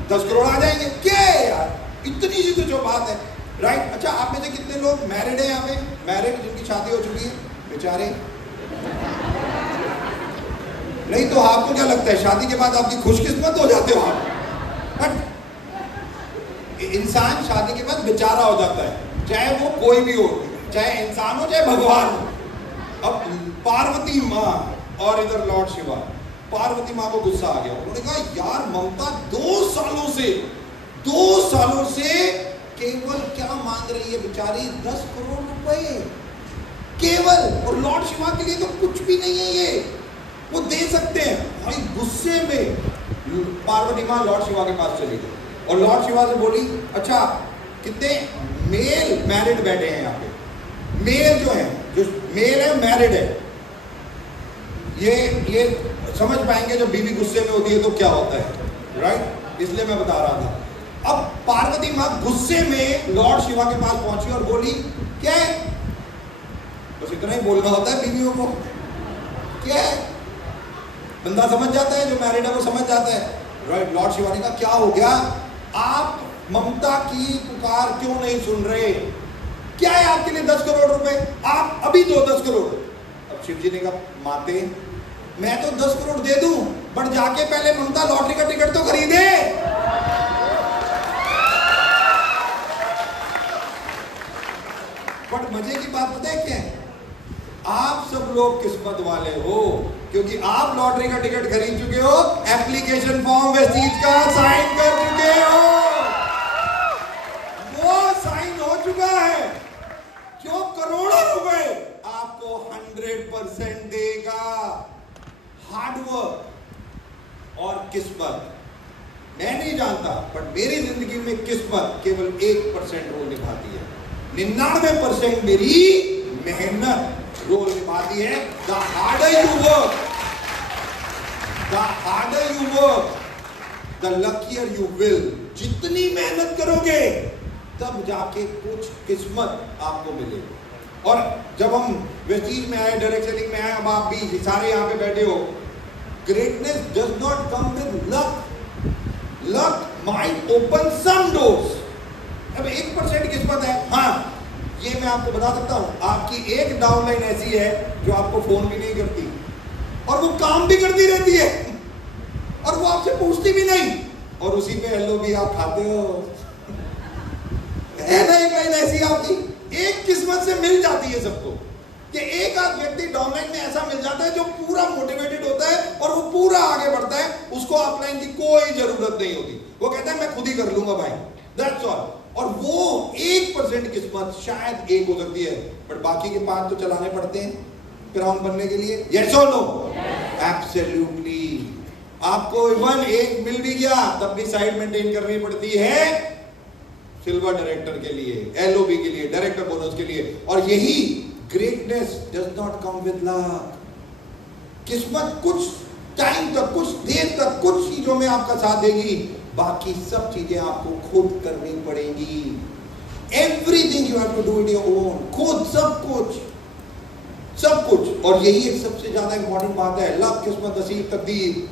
10 करोड़ आ जाएंगे। क्या है यार, इतनी सी तो जो बात है, राइट? अच्छा, आप में से कितने लोग मैरिड है यहाँ पे? मैरिड जिनकी शादी हो चुकी है, बेचारे। नहीं तो आपको क्या लगता है शादी के बाद आपकी खुशकिस्मत हो जाते हो आप? बट इंसान शादी के बाद बेचारा हो जाता है, चाहे वो कोई भी हो, चाहे इंसान हो चाहे भगवान हो। अब पार्वती माँ और इधर लॉर्ड शिवा, पार्वती माँ को गुस्सा आ गया। उन्होंने कहा यार ममता 2 सालों से केवल क्या मांग रही है बेचारी? 10 करोड़ रुपए केवल, और लॉर्ड शिवा के लिए तो कुछ भी नहीं है ये, वो दे सकते हैं। भाई गुस्से में पार्वती माँ लॉर्ड शिवा के पास चली गई और लॉर्ड शिवा से बोली अच्छा कितने मेल मैरिड बैठे हैं यहाँ पे? मेल जो है, जो मेल है मैरिड है, ये समझ पाएंगे जब बीवी गुस्से में होती है तो क्या होता है, राइट? इसलिए मैं बता रहा था। अब पार्वती माँ गुस्से में लॉर्ड शिवा के पास पहुंची और बोली क्या है? बस इतना ही बोलना होता है बीवियों को, क्या है? बंदा समझ जाता है, जो मैरिड है वो समझ जाता है, राइट? लॉर्ड शिवा ने कहा क्या हो गया, आप ममता की पुकार क्यों नहीं सुन रहे? क्या है आपके लिए 10 करोड़ रुपए? आप अभी दो 10 करोड़। अब शिव जी ने कहा माते मैं तो 10 करोड़ दे दूं, बट जाके पहले ममता लॉटरी का टिकट तो खरीदे। बट मजे की बात पता है क्या है? आप सब लोग किस्मत वाले हो, क्योंकि आप लॉटरी का टिकट खरीद चुके हो, एप्लीकेशन फॉर्म वेस्टीज का साइन कर चुके हो, वो साइन हो चुका है, जो करोड़ों रुपए आपको 100% देगा। हार्डवर्क और किस्मत, मैं नहीं जानता, बट मेरी जिंदगी में किस्मत केवल 1% रोल निभाती है, 99% मेरी मेहनत रोल निभाती है। The harder you work, the luckier you will। जितनी मेहनत करोगे तब जाके कुछ किस्मत आपको मिलेगी। और जब हम वेस्टीज में आए, डायरेक्ट सेलिंग में आए, अब आप भी सारे यहाँ पे बैठे हो, greatness does not come with luck. Luck might open some doors. अब 1% किस्मत है, हाँ ये मैं आपको बता सकता हूँ, आपकी एक डाउनलाइन ऐसी है जो आपको फोन भी नहीं करती और वो काम भी करती रहती है और वो आपसे पूछती भी नहीं, और उसी पे हेलो भी आप खाते हो, है ना? एक लाइन ऐसी आपकी एक किस्मत से मिल जाती है सबको, कि एक आध व्यक्ति डाउनलाइन में ऐसा मिल जाता है जो पूरा मोटिवेटेड होता है और वो पूरा आगे बढ़ता है, उसको अपलाइन की कोई जरूरत नहीं होती, वो कहता है मैं खुद ही कर लूंगा भाई, दैट्स ऑल। और वो 1% किस्मत शायद एक हो सकती है, बट बाकी के 5 तो चलाने पड़ते हैं क्राउन बनने के लिए। यस और नो? एब्सोल्युटली। आपको इवन एक मिल भी गया तब भी साइड मेंटेन करनी पड़ती है, सिल्वर डायरेक्टर के लिए, एलओबी के लिए, डायरेक्टर बोनस के लिए। और यही greatness does not come with luck. किस्मत कुछ टाइम तक, कुछ देर तक, कुछ चीजों में आपका साथ देगी, बाकी सब चीजें आपको खुद करनी पड़ेगी। Everything you have to do it your own, खुद सब कुछ, सब कुछ। और यही एक सबसे ज्यादा इंपॉर्टेंट बात है, लक, किस्मत, नसीब, तकदीर,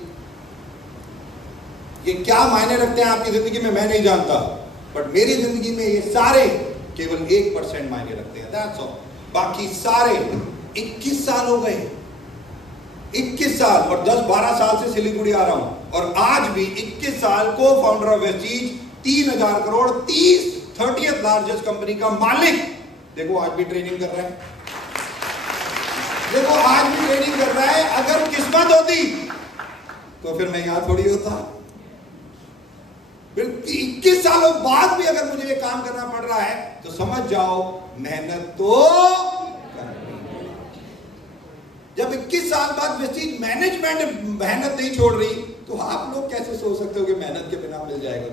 ये क्या मायने रखते हैं आपकी जिंदगी में मैं नहीं जानता, बट मेरी जिंदगी में ये सारे केवल 1% मायने रखते हैं, दैट्स ऑल। बाकी सारे 21 साल हो गए, 21 साल और 10-12 साल से सिलीगुड़ी आ रहा हूं और आज भी 21 साल को founder of Vestige, 3000 crore 30th largest company का मालिक। देखो आज भी ट्रेनिंग कर रहा है, देखो आज भी ट्रेनिंग कर रहा है। अगर किस्मत होती तो फिर मैं यहां थोड़ी होता। फिर 21 सालों बाद भी अगर मुझे ये काम करना पड़ रहा है तो समझ जाओ मेहनत तो करनी है। जब 21 साल बाद वेस्टीज मैनेजमेंट मेहनत नहीं छोड़ रही तो आप लोग कैसे सोच सकते हो कि मेहनत के बिना मिल जाएगा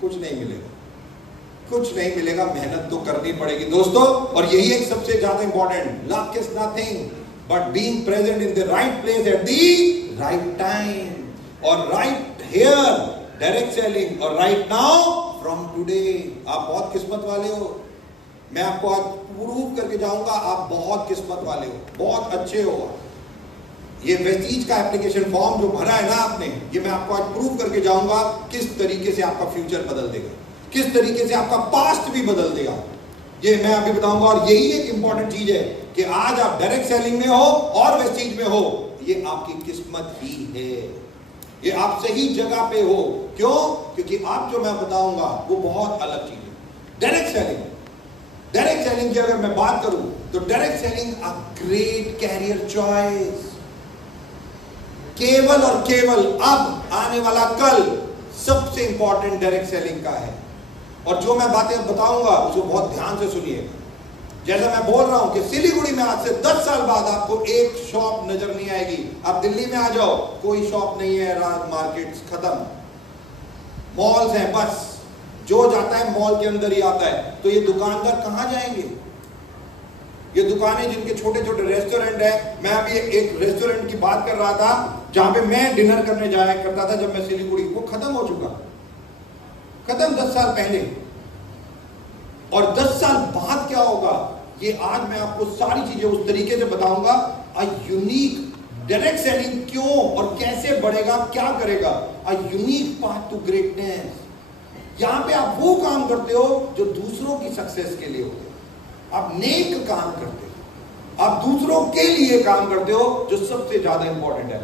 कुछ नहीं मिलेगा, कुछ नहीं मिलेगा। मेहनत तो करनी पड़ेगी दोस्तों। और यही एक सबसे ज्यादा important, luck is nothing but being present in the right place at the right time. और राइट हियर डायरेक्ट सेलिंग और राइट नाउ फ्रॉम टुडे। आप बहुत किस्मत वाले हो। मैं आपको आज प्रूव करके जाऊंगा आप बहुत किस्मत वाले हो, बहुत अच्छे हो। ये वेस्टीज का एप्लीकेशन फॉर्म जो भरा है ना आपने, ये मैं आपको आज प्रूव करके जाऊंगा किस तरीके से आपका फ्यूचर बदल देगा, किस तरीके से आपका पास्ट भी बदल देगा, ये मैं आपको बताऊंगा। और यही एक इंपॉर्टेंट चीज है कि आज आप डायरेक्ट सेलिंग में हो और वेस्टीज में हो, ये आपकी किस्मत ही है। ये आप सही जगह पे हो। क्यों? क्योंकि आप जो मैं बताऊंगा वो बहुत अलग चीज है। डायरेक्ट सेलिंग, डायरेक्ट सेलिंग की अगर मैं बात करूं तो direct selling a great career choice. केवल और केवल अब आने वाला कल सबसे इंपॉर्टेंट डायरेक्ट सेलिंग का है। और जो मैं बातें बताऊंगा उसको बहुत ध्यान से सुनिएगा। जैसा मैं बोल रहा हूं कि सिलीगुड़ी में आज से 10 साल बाद आपको एक शॉप नजर नहीं आएगी। आप दिल्ली में आ जाओ, कोई शॉप नहीं है, रात मार्केट्स खत्म, मॉल्स हैं, बस जो जाता है मॉल के अंदर ही आता है। तो ये दुकानदार कहां जाएंगे? ये दुकानें जिनके छोटे छोटे रेस्टोरेंट है, मैं अभी एक रेस्टोरेंट की बात कर रहा था जहां पे मैं डिनर करने जाया करता था जब मैं सिलीगुड़ी, वो खत्म हो चुका, खत्म 10 साल पहले। और 10 साल बाद क्या होगा ये आज मैं आपको सारी चीजें उस तरीके से बताऊंगा। अ यूनिक डायरेक्ट सेलिंग क्यों और कैसे बढ़ेगा, क्या करेगा। A unique path to greatness. यहां पे आप वो काम करते हो जो दूसरों की सक्सेस के लिए होते हो। आप नेक काम करते हो, आप दूसरों के लिए काम करते हो, जो सबसे ज्यादा इंपॉर्टेंट है।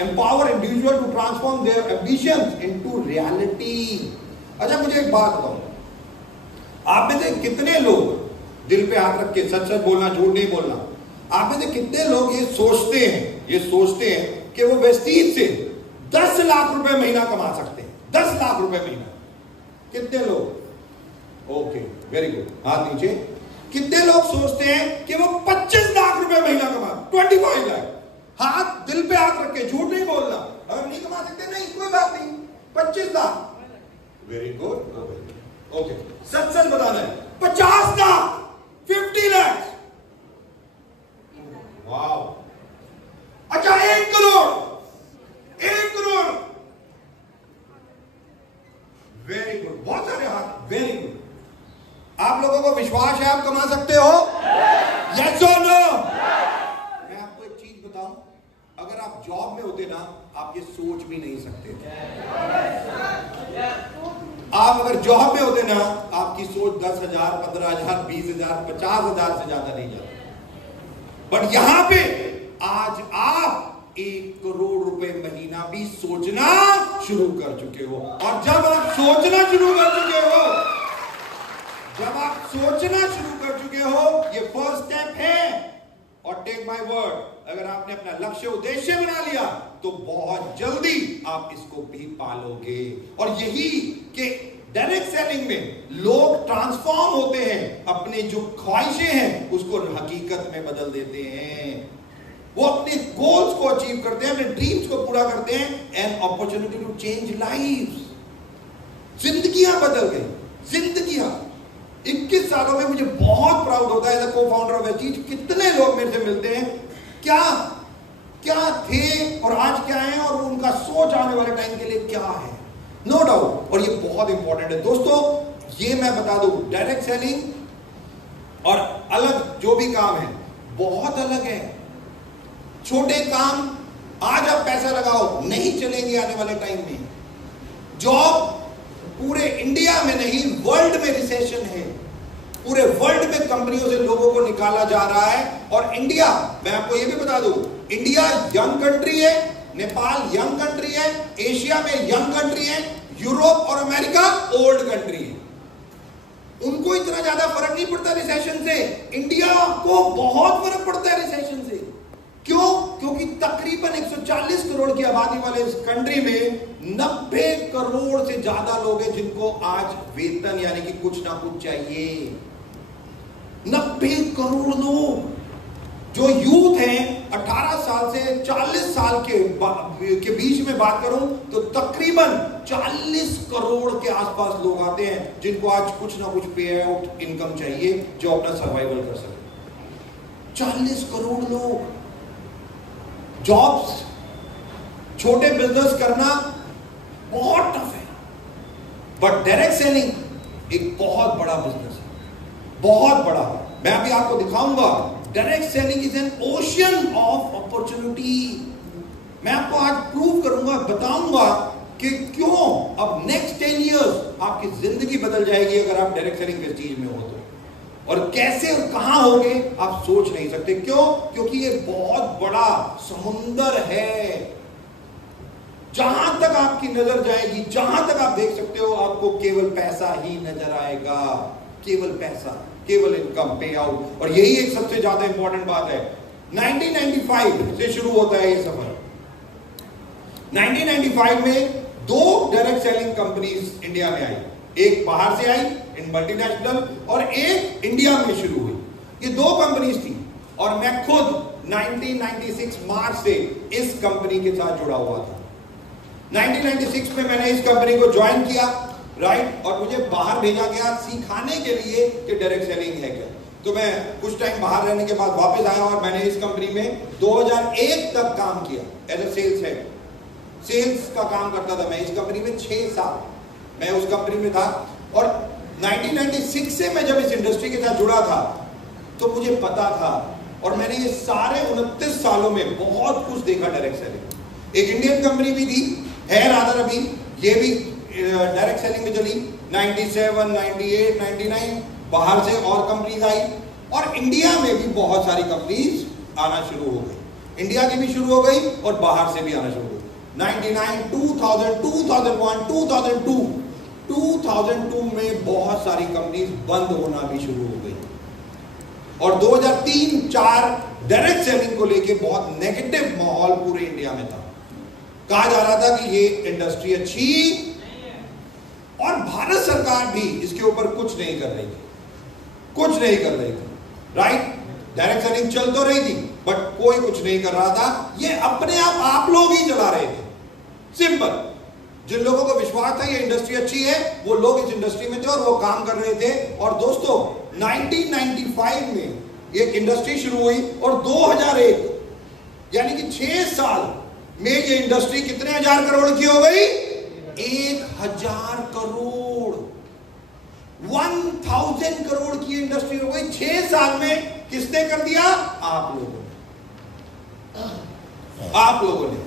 Empower individual to transform their ambitions into reality. अच्छा मुझे एक बात बताओ, आप में से कितने लोग, दिल पे हाथ रख के सच सच बोलना, झूठ नहीं बोलना, आप में से कितने लोग ये सोचते हैं कि वो वेस्टीज से 10 लाख रुपए महीना कमा सकते हैं? 10 लाख रुपए महीना। कितने लोग? ओके, वेरी गुड, हाथ नीचे। कितने लोग सोचते हैं कि वो 25 लाख रुपए महीना कमा, 25 लाख? हाथ दिल पे हाथ रख के, झूठ नहीं बोलना। अगर नहीं कमा सकते नहीं कोई बात नहीं, 25 लाख, वेरी गुड, ओके। सच सच बताना है, 50 लाख, 50 लाख, वाह। अच्छा 1 करोड़, 1 करोड़, वेरी गुड, बहुत सारे हाथ, वेरी गुड। आप लोगों को विश्वास है आप कमा सकते हो? यस और नो? मैं आपको एक चीज बताऊं, अगर आप जॉब में होते ना आप ये सोच भी नहीं सकते थे। आप अगर जॉब में होते ना आपकी सोच 10,000, 15,000, 20,000, 50,000 से ज्यादा नहीं जाती। बट यहां पे आज आप 1 करोड़ रुपए महीना भी सोचना शुरू कर चुके हो। और जब आप सोचना शुरू कर चुके हो, जब आप सोचना शुरू कर चुके हो, ये फर्स्ट स्टेप है। और टेक माय वर्ड, अगर आपने अपना लक्ष्य उद्देश्य बना लिया तो बहुत जल्दी आप इसको भी पालोगे। और यही कि डायरेक्ट सेलिंग में लोग ट्रांसफॉर्म होते हैं, अपने जो ख्वाहिशें हैं उसको हकीकत में बदल देते हैं। वो अपने गोल्स को अचीव करते हैं, अपने ड्रीम्स को पूरा करते हैं। An opportunity to change life. जिंदगियां बदल गई, जिंदगियां। 21 सालों में मुझे बहुत प्राउड होता है as a co-founder of Vestige. कितने लोग मेरे से मिलते हैं, क्या क्या थे और आज क्या है, और उनका सोच आने वाले टाइम के लिए क्या है। नो डाउट, और ये बहुत इंपॉर्टेंट है दोस्तों। ये मैं बता दूं, डायरेक्ट सेलिंग और अलग जो भी काम है बहुत अलग है। छोटे काम आज आप पैसा लगाओ नहीं चलेंगे आने वाले टाइम में। जॉब पूरे इंडिया में नहीं वर्ल्ड में रिसेशन है, पूरे वर्ल्ड में कंपनियों से लोगों को निकाला जा रहा है। और इंडिया, मैं आपको यह भी बता दूं, इंडिया यंग कंट्री है, नेपाल यंग कंट्री है, एशिया में यंग कंट्री है, यूरोप और अमेरिका ओल्ड कंट्री है। उनको इतना ज्यादा फर्क नहीं पड़ता रिसेशन से, इंडिया को बहुत फर्क पड़ता है रिसेशन से। क्यों? क्योंकि तकरीबन 140 करोड़ की आबादी वाले इस कंट्री में 90 करोड़ से ज्यादा लोग हैं जिनको आज वेतन यानी कि कुछ ना कुछ चाहिए। 90 करोड़ लोग जो यूथ हैं 18 साल से 40 साल के बीच में बात करूं तो तकरीबन 40 करोड़ के आसपास लोग आते हैं जिनको आज कुछ ना कुछ पे आउट इनकम चाहिए जो अपना सर्वाइवल कर सके। 40 करोड़ लोग। जॉब्स, छोटे बिजनेस करना बहुत टफ है, बट डायरेक्ट सेलिंग एक बहुत बड़ा बिजनेस है, बहुत बड़ा। मैं अभी आपको दिखाऊंगा direct selling is an ocean of opportunity. मैं आपको आज प्रूव करूंगा, बताऊंगा कि क्यों अब नेक्स्ट 10 इयर्स आपकी जिंदगी बदल जाएगी अगर आप डायरेक्ट सेलिंग के चीज में हो तो, और कैसे और कहां होगे आप सोच नहीं सकते। क्यों? क्योंकि ये बहुत बड़ा समुंदर है। जहां तक आपकी नजर जाएगी, जहां तक आप देख सकते हो, आपको केवल पैसा ही नजर आएगा, केवल पैसा, केवल इनकम, पे आउट। और यही एक सबसे ज्यादा इंपॉर्टेंट बात है। 1995 से शुरू होता है ये सफर। 1995 में 2 डायरेक्ट सेलिंग कंपनीज इंडिया में आई, एक बाहर से आई इन मल्टीनेशनल और एक इंडिया में शुरू हुई। ये 2 कंपनीज थी और मैं खुद 1996 मार्च से इस कंपनी के साथ जुड़ा हुआ था। 1996 में मैंने इस कंपनी को ज्वाइन किया, राइट, और मुझे बाहर भेजा गया सिखाने के लिए कि डायरेक्ट सेलिंग है क्या। तो मैं कुछ टाइम बाहर रहने के बाद वापस आया और मैंने इस कंपनी में 2001 तक काम किया as a sales head. Sales का काम करता था मैं इस कंपनी में 6 साल मैं उस कंपनी में था। और 1996 से मैं जब इस इंडस्ट्री के साथ जुड़ा था तो मुझे पता था, और मैंने ये सारे 29 सालों में बहुत कुछ देखा डायरेक्ट सेलिंग। एक इंडियन कंपनी भी थी, है रादर अभी, ये भी डायरेक्ट सेलिंग में चली 97, 98, 99, बाहर से और कंपनीज आई, और इंडिया में भी बहुत सारी कंपनीज आना शुरू हो गई। इंडिया की भी शुरू हो गई और बाहर से भी आना शुरू हो गई। 99, 2000, 2001, 2002 में बहुत सारी कंपनीज बंद होना भी शुरू हो गई, और 2003-04 डायरेक्ट सेलिंग को लेके बहुत नेगेटिव माहौल पूरे इंडिया में था। कहा जा रहा था कि ये इंडस्ट्री अच्छी, और भारत सरकार भी इसके ऊपर कुछ नहीं कर रही थी, कुछ नहीं कर रही थी, राइट। डायरेक्ट सेलिंग चल तो रही थी बट कोई कुछ नहीं कर रहा था। ये अपने आप लोग ही चला रहे थे, सिंपल। जिन लोगों को विश्वास था ये इंडस्ट्री अच्छी है, वो लोग इस इंडस्ट्री में थे और वो काम कर रहे थे। और दोस्तों 1995 में ये इंडस्ट्री शुरू हुई और 2001 यानी कि 6 साल में ये इंडस्ट्री कितने हजार करोड़ की हो गई? 1000 करोड़, 1000 करोड़ की इंडस्ट्री हो गई 6 साल में। किसने कर दिया? आप लोगों ने, आप लोगों ने।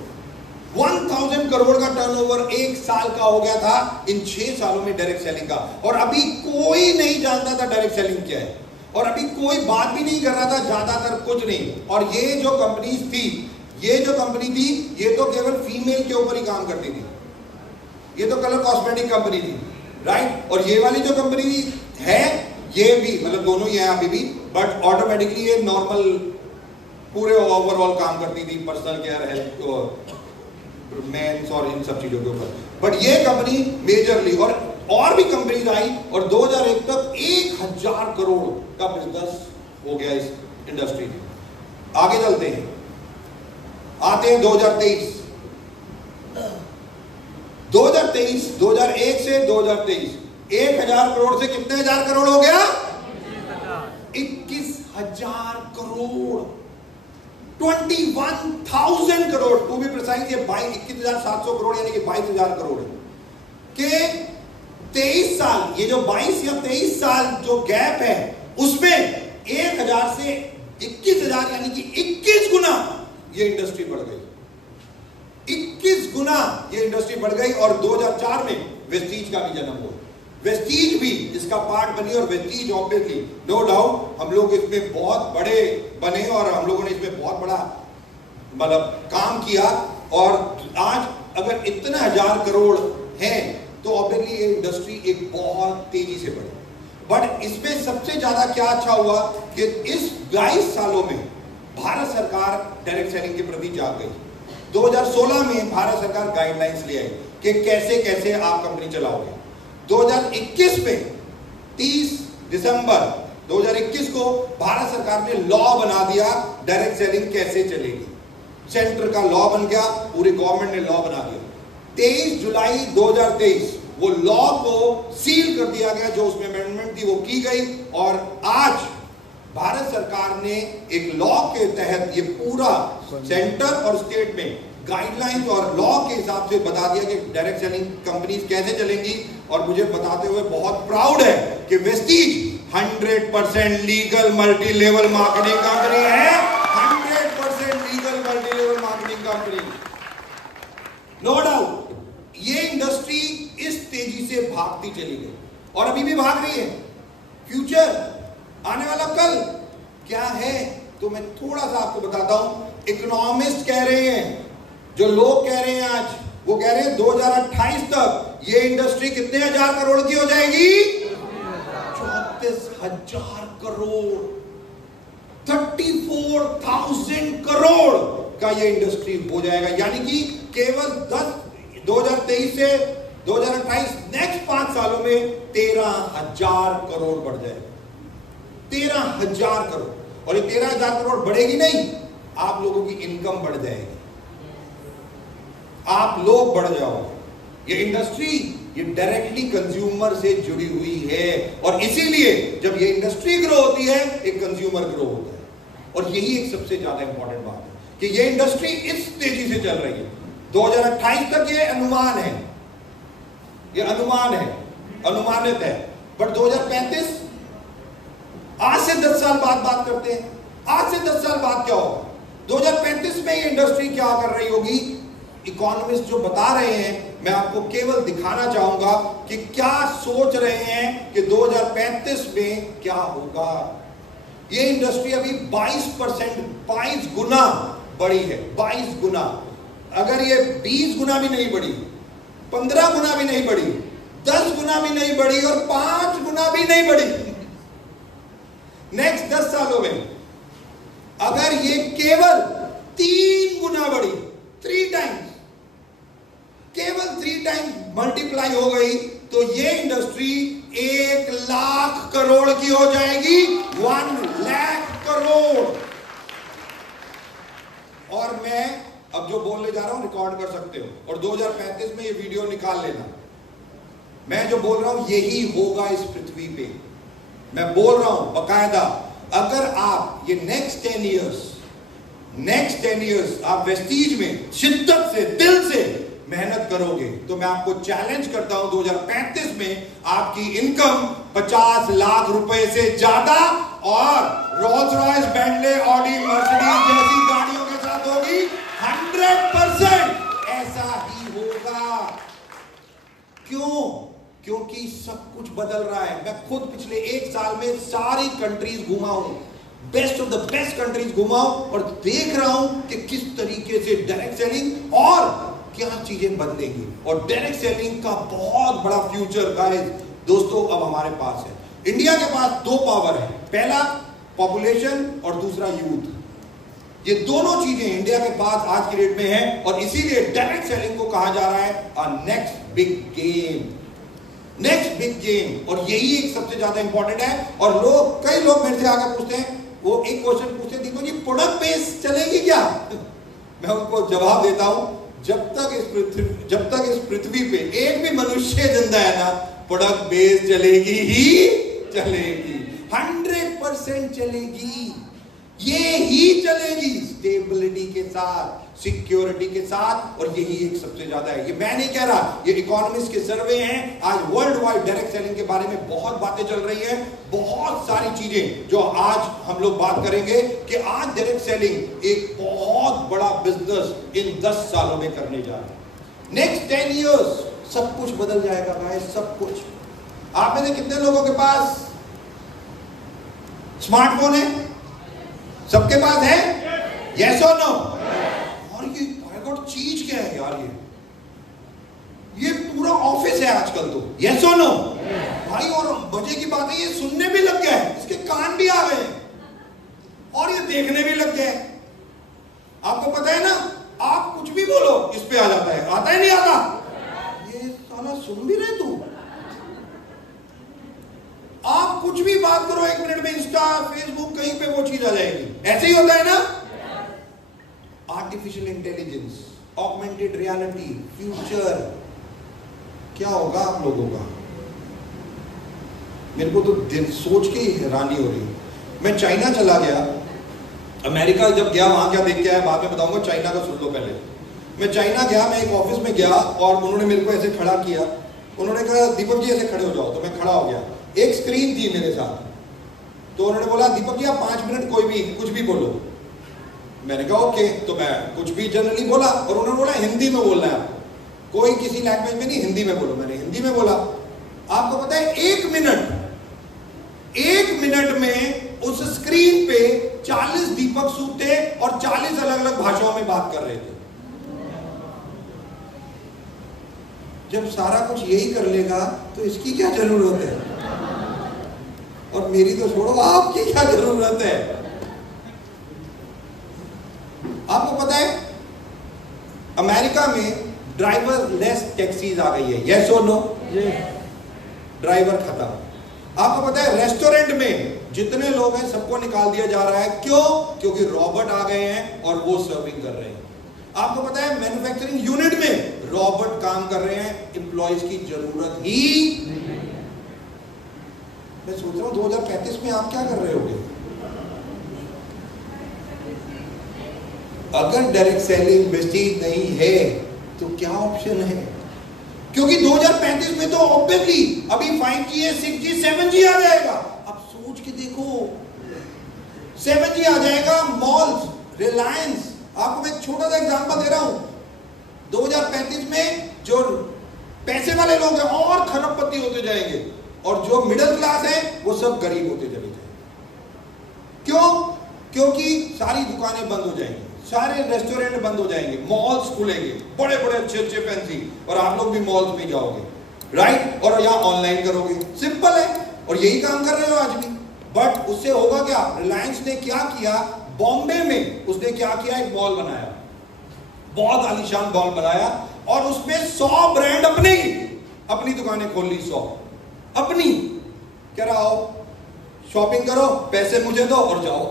1000 करोड़ का टर्नओवर 1 साल का हो गया था इन 6 सालों में डायरेक्ट सेलिंग का। और अभी कोई नहीं जानता था डायरेक्ट सेलिंग क्या है, और अभी कोई बात भी नहीं कर रहा था, ज्यादातर कुछ नहीं। और ये जो कंपनीज थी, ये जो कंपनी थी, ये तो केवल फीमेल के ऊपर ही काम करती थी। ये तो कलर कॉस्मेटिक कंपनी थी, राइट। और ये वाली जो कंपनी है, ये भी मतलब दोनों ही है अभी भी, बट ऑटोमेटिकली ये नॉर्मल पूरे ओवरऑल काम करती थी, पर्सनल केयर, हेल्थ, मेंस और इन सब चीजों के ऊपर। बट ये कंपनी मेजरली, और भी कंपनीज आई, और 2001 तक 1000 करोड़ का बिजनेस हो गया इस इंडस्ट्री में। आगे चलते हैं, आते हैं 2023। 2001 से 2023 1000 करोड़ से कितने हजार करोड़ हो गया? 21,000 crore, 21,000 crore to be precise. ये 21,700 करोड़ यानी कि 22,000 करोड़ है के 23 साल, ये जो 22 या 23 साल जो गैप है उसमें 1000 से 21,000 यानी कि 21 गुना ये इंडस्ट्री बढ़ गई, 21 गुना ये इंडस्ट्री बढ़ गई। और 2004 में वेस्टीज का भी जन्म हुआ, वेस्टीज भी इसका पार्ट बनी, और वेस्टीज ऑब्वियसली नो डाउट हम लोग इसमें बहुत बड़े बने और हम लोगों ने इसमें बहुत बड़ा मतलब काम किया, और आज अगर इतने 1000 करोड़ हैं तो ऑब्वियसली ये इंडस्ट्री एक बहुत तेजी से बढ़ी। बट इसमें सबसे ज्यादा क्या अच्छा हुआ कि इस 22 सालों में भारत सरकार डायरेक्ट सेलिंग के प्रति जाग गई। 2016 में भारत सरकार गाइडलाइंस ले आई कि कैसे कैसे आप कंपनी चलाओगे। 2021 में 30 दिसंबर 2021 को भारत सरकार ने लॉ बना दिया डायरेक्ट सेलिंग कैसे चलेगी। सेंटर का लॉ बन गया, पूरी गवर्नमेंट ने लॉ बना दिया। 23 जुलाई 2023 वो लॉ को सील कर दिया गया, जो उसमें अमेंडमेंट थी वो की गई, और आज भारत सरकार ने एक लॉ के तहत ये पूरा सेंटर और स्टेट में गाइडलाइंस और लॉ के हिसाब से बता दिया कि डायरेक्ट सेलिंग कंपनीज कैसे चलेंगी। और मुझे बताते हुए बहुत प्राउड है कि Vestige 100% legal multi level marketing company है। 100% legal multi level marketing company, no doubt. ये इंडस्ट्री इस तेजी से भागती चली गई और अभी भी भाग रही है। फ्यूचर, आने वाला कल क्या है, तो मैं थोड़ा सा आपको बताता हूं। इकोनॉमिस्ट कह रहे हैं, जो लोग कह रहे हैं आज, वो कह रहे हैं 2028 तक ये इंडस्ट्री कितने 1000 करोड़ की हो जाएगी? 34,000 करोड़, 34,000 करोड़ का ये इंडस्ट्री हो जाएगा। यानी कि केवल 2023 से 2028 नेक्स्ट 5 सालों में 13,000 करोड़ बढ़ जाएगा। 13,000 करोड़। और ये 13,000 करोड़ बढ़ेगी नहीं, आप लोगों की इनकम बढ़ जाएगी, आप लोग बढ़ जाओगे। ये इंडस्ट्री ये डायरेक्टली कंज्यूमर से जुड़ी हुई है, और इसीलिए जब ये इंडस्ट्री ग्रो होती है एक कंज्यूमर ग्रो होता है। और यही एक सबसे ज्यादा इंपॉर्टेंट बात है कि ये इंडस्ट्री इस तेजी से चल रही है। 2028 तक ये अनुमान है, ये अनुमान है, अनुमानित है। बट 2035, आज से 10 साल बाद बात करते हैं, आज से 10 साल बाद क्या होगा? 2035 में ये इंडस्ट्री क्या कर रही होगी? इकोनॉमिस्ट जो बता रहे हैं, मैं आपको केवल दिखाना चाहूंगा कि क्या सोच रहे हैं कि 2035 में क्या होगा। ये इंडस्ट्री अभी 22%, 22 गुना बढ़ी है, 22 गुना। अगर ये 20 गुना भी नहीं बढ़ी, 15 गुना भी नहीं बढ़ी, 10 गुना भी नहीं बढ़ी और 5 गुना भी नहीं बढ़ी, नेक्स्ट 10 सालों में अगर ये केवल 3 गुना बढ़ी, 3 टाइम्स, केवल 3 टाइम्स मल्टीप्लाई हो गई, तो ये इंडस्ट्री 1 लाख करोड़ की हो जाएगी। 1 लाख करोड़। और मैं अब जो बोलने जा रहा हूं रिकॉर्ड कर सकते हो, और 2035 में ये वीडियो निकाल लेना। मैं जो बोल रहा हूं यही होगा इस पृथ्वी पे, मैं बोल रहा हूं बकायदा। अगर आप ये नेक्स्ट 10 इयर्स आप वेस्टीज में शिद्दत से, दिल से मेहनत करोगे, तो मैं आपको चैलेंज करता हूं 2035 में आपकी इनकम 50 लाख रुपए से ज्यादा और Rolls Royce, Bentley, Audi, Mercedes जैसी गाड़ियों के साथ होगी। 100% ऐसा ही होगा। क्यों? क्योंकि सब कुछ बदल रहा है। मैं खुद पिछले 1 साल में सारी कंट्रीज घुमा हूं, best of the best countries घुमा हूं, और देख रहा हूं कि किस तरीके से डायरेक्ट सेलिंग और क्या चीजें बदलेंगी। और डायरेक्ट सेलिंग का बहुत बड़ा फ्यूचर गाइस दोस्तों अब हमारे पास है। इंडिया के पास 2 पावर है, पहला पॉपुलेशन और दूसरा यूथ। ये दोनों चीजें इंडिया के पास आज की डेट में है, और इसीलिए डायरेक्ट सेलिंग को कहा जा रहा है next big game, next big game. और यही एक सबसे ज्यादा इंपॉर्टेंट है। और कई लोग मेरे से आकर पूछते हैं, वो एक क्वेश्चन पूछते हैं, दीपक जी प्रोडक्ट बेस चलेगी क्या? मैं उनको जवाब देता हूं, जब तक इस पृथ्वी पे एक भी मनुष्य जिंदा है ना, प्रोडक्ट बेस चलेगी ही चलेगी, 100% चलेगी। ये ही चलेगी स्टेबिलिटी के साथ, सिक्योरिटी के साथ। और यही एक सबसे ज्यादा है, ये मैं नहीं कह रहा, ये इकोनॉमिस्ट के सर्वे हैं। आज वर्ल्ड वाइड डायरेक्ट सेलिंग के बारे में बहुत बातें चल रही है, बहुत सारी चीजें जो आज हम लोग बात करेंगे कि आज डायरेक्ट सेलिंग एक बहुत बड़ा बिजनेस इन 10 सालों में करने जा रहा है। नेक्स्ट 10 इयर्स सब कुछ बदल जाएगा गाइस, सब कुछ। आप में से कितने लोगों के पास स्मार्टफोन है? सबके पास है? यस और नो? बट चीज क्या है यार, ये पूरा ऑफिस है आजकल तो। यस और नो भाई, और मजे की बात है ये सुनने भी लग गया है, इसके कान भी आ गए और ये देखने भी लग गए। आपको पता है ना, आप कुछ भी बोलो इस पे आ जाता है, आता है नहीं आता? ये साला सुन भी रहे तू, आप कुछ भी बात करो 1 मिनट में इंस्टा फेसबुक कहीं पे वो चीज आ जाएगी। ऐसे ही होता है ना। Artificial intelligence, augmented reality, future, क्या होगा आप लोगों का? मेरे को तो दिल सोच के ही हैरानी हो रही। मैं चाइना चला गया, अमेरिका जब गया वहां क्या देख के आया बाद में बताऊंगा, चाइना का सुन लो पहले। मैं चाइना गया, मैं एक ऑफिस में गया और उन्होंने मेरे को ऐसे खड़ा किया, उन्होंने कहा दीपक जी ऐसे खड़े हो जाओ, तो मैं खड़ा हो गया। एक स्क्रीन थी मेरे साथ, तो उन्होंने बोला दीपक जी आप 5 मिनट कोई भी कुछ भी बोलो। मैंने कहा ओके, तो मैं कुछ भी जनरली बोला और उन्होंने बोला हिंदी में बोलना है आपको, कोई किसी लैंग्वेज में नहीं, हिंदी में बोलो। मैंने हिंदी में बोला। आपको पता है 1 मिनट में उस स्क्रीन पे 40 दीपक सूद थे और 40 अलग अलग भाषाओं में बात कर रहे थे। जब सारा कुछ यही कर लेगा तो इसकी क्या जरूरत है? और मेरी तो छोड़ो, आपकी क्या जरूरत है? आपको पता है अमेरिका में ड्राइवर लेस टैक्सीज आ गई है। यस और नो? ड्राइवर खत्म। आपको पता है रेस्टोरेंट में जितने लोग हैं सबको निकाल दिया जा रहा है। क्यों? क्योंकि रोबोट आ गए हैं और वो सर्विंग कर रहे हैं। आपको पता है मैन्युफैक्चरिंग यूनिट में रोबोट काम कर रहे हैं, एम्प्लॉयज की जरूरत ही नहीं। मैं सोच रहा हूं 2035 में आप क्या कर रहे होगे? अगर डायरेक्ट सेलिंग वेस्टेज नहीं है तो क्या ऑप्शन है? क्योंकि 2035 में तो ऑब्वियसली अभी 5G है, 6G 7G आ जाएगा। अब सोच के देखो, 7G आ जाएगा, मॉल्स, रिलायंस। आपको मैं छोटा सा एग्जांपल दे रहा हूं, 2035 में जो पैसे वाले लोग हैं और खरबपति होते जाएंगे और जो मिडिल क्लास है वो सब गरीब होते चले जाएंगे। क्यों? क्योंकि सारी दुकानें बंद हो जाएंगी, सारे रेस्टोरेंट बंद हो जाएंगे, मॉल्स खुलेंगे बड़े बड़े अच्छे अच्छे फैंसी, और आप लोग भी मॉल्स में जाओगे, राइट? और यहाँ ऑनलाइन करोगे। सिंपल है, और यही काम कर रहे हो आज भी। बट उससे होगा क्या? रिलायंस ने क्या किया, बॉम्बे में उसने क्या किया, एक मॉल बनाया, बहुत आलीशान मॉल बनाया, और उसमें 100 ब्रांड अपनी दुकानें खोल ली, 100 अपनी। कह रहा हो शॉपिंग करो, पैसे मुझे दो और जाओ।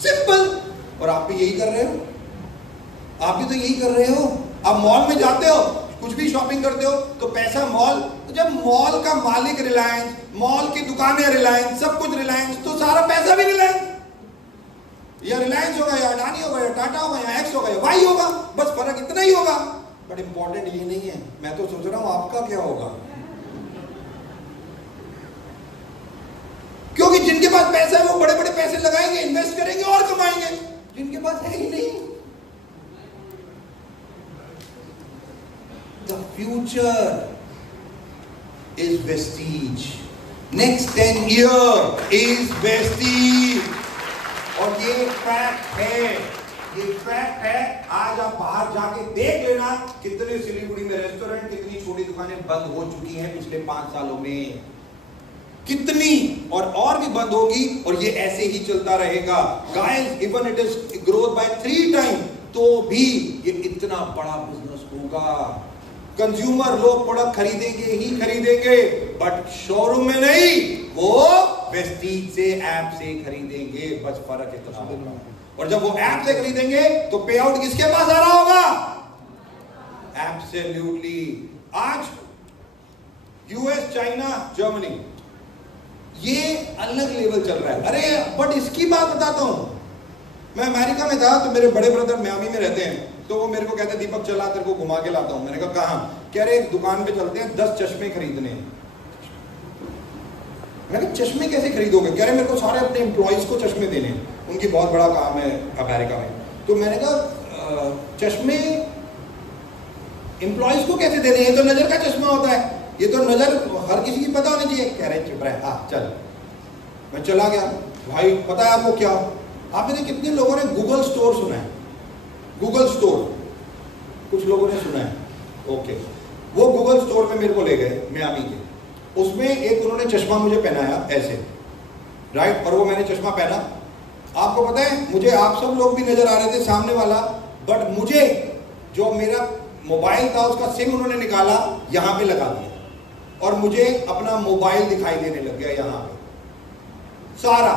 सिंपल। और आप भी यही कर रहे हो, आप भी तो यही कर रहे हो। आप मॉल में जाते हो, कुछ भी शॉपिंग करते हो तो पैसा मॉल, तो जब मॉल का मालिक रिलायंस, मॉल की दुकानें रिलायंस, सब कुछ रिलायंस, तो सारा पैसा भी रिलायंस। या रिलायंस होगा, या अडानी होगा, या टाटा होगा, या एक्स होगा, या वाई होगा, बस फर्क इतना ही होगा। बट इंपॉर्टेंट ये नहीं है। मैं तो सोच रहा हूं आपका क्या होगा, क्योंकि जिनके पास पैसा है वो बड़े बड़े पैसे लगाएंगे, इन्वेस्ट करेंगे और कमाएंगे। जिनके पास है ही नहीं। The future is Vestige, next 10 year is Vestige. और ये फैक्ट है, ये फैक्ट है। आज आप बाहर जाके देख लेना कितने सिलीगुड़ी में रेस्टोरेंट, कितनी छोटी दुकानें बंद हो चुकी हैं पिछले 5 सालों में, कितनी, और भी बंद होगी, और ये ऐसे ही चलता रहेगा। Guys, even it is growth by 3 time, तो भी ये इतना बड़ा बिजनेस होगा। कंज्यूमर लोग प्रोडक्ट खरीदेंगे ही खरीदेंगे, बट शोरूम में नहीं, वो वेस्टीज से, ऐप से खरीदेंगे। बस फर्क इतना होगा। और जब वो ऐप से खरीदेंगे तो पे आउट किसके पास आ रहा होगा? एब्सोल्युटली। आज यूएस, चाइना, जर्मनी, ये अलग लेवल चल रहा है। अरे बट इसकी बात बताता हूं, मैं अमेरिका में था तो मेरे बड़े ब्रदर मियामी में रहते हैं, तो वो मेरे को कहते दीपक चला तेरे को घुमा के लाता हूं। मैंने कहा कहां? कह रहे एक दुकान पे चलते हैं, 10 चश्मे खरीदने हैं। मैंने कहा चश्मे कैसे खरीदोगे? कह रहे मेरे को सारे अपने एम्प्लॉइज को चश्मे देने हैं, उनकी बहुत बड़ा काम है अमेरिका में। तो मैंने कहा चश्मे एम्प्लॉइज को कैसे देने? ये तो नजर का चश्मा होता है, ये तो नजर हर किसी की पता होनी चाहिए। कह रहे चुप रहे, हाँ चल। मैं चला गया। भाई पता है आपको क्या, आप में से कितने लोगों ने गूगल स्टोर सुना है? गूगल स्टोर कुछ लोगों ने सुना है, ओके। वो गूगल स्टोर में मेरे को ले गए मियामी के, उसमें एक उन्होंने चश्मा मुझे पहनाया ऐसे, राइट, और वो मैंने चश्मा पहना। आपको पता है मुझे आप सब लोग भी नजर आ रहे थे सामने वाला, बट मुझे जो मेरा मोबाइल था उसका सिम उन्होंने निकाला, यहां पे लगा दिया और मुझे अपना मोबाइल दिखाई देने लग गया यहां पे सारा।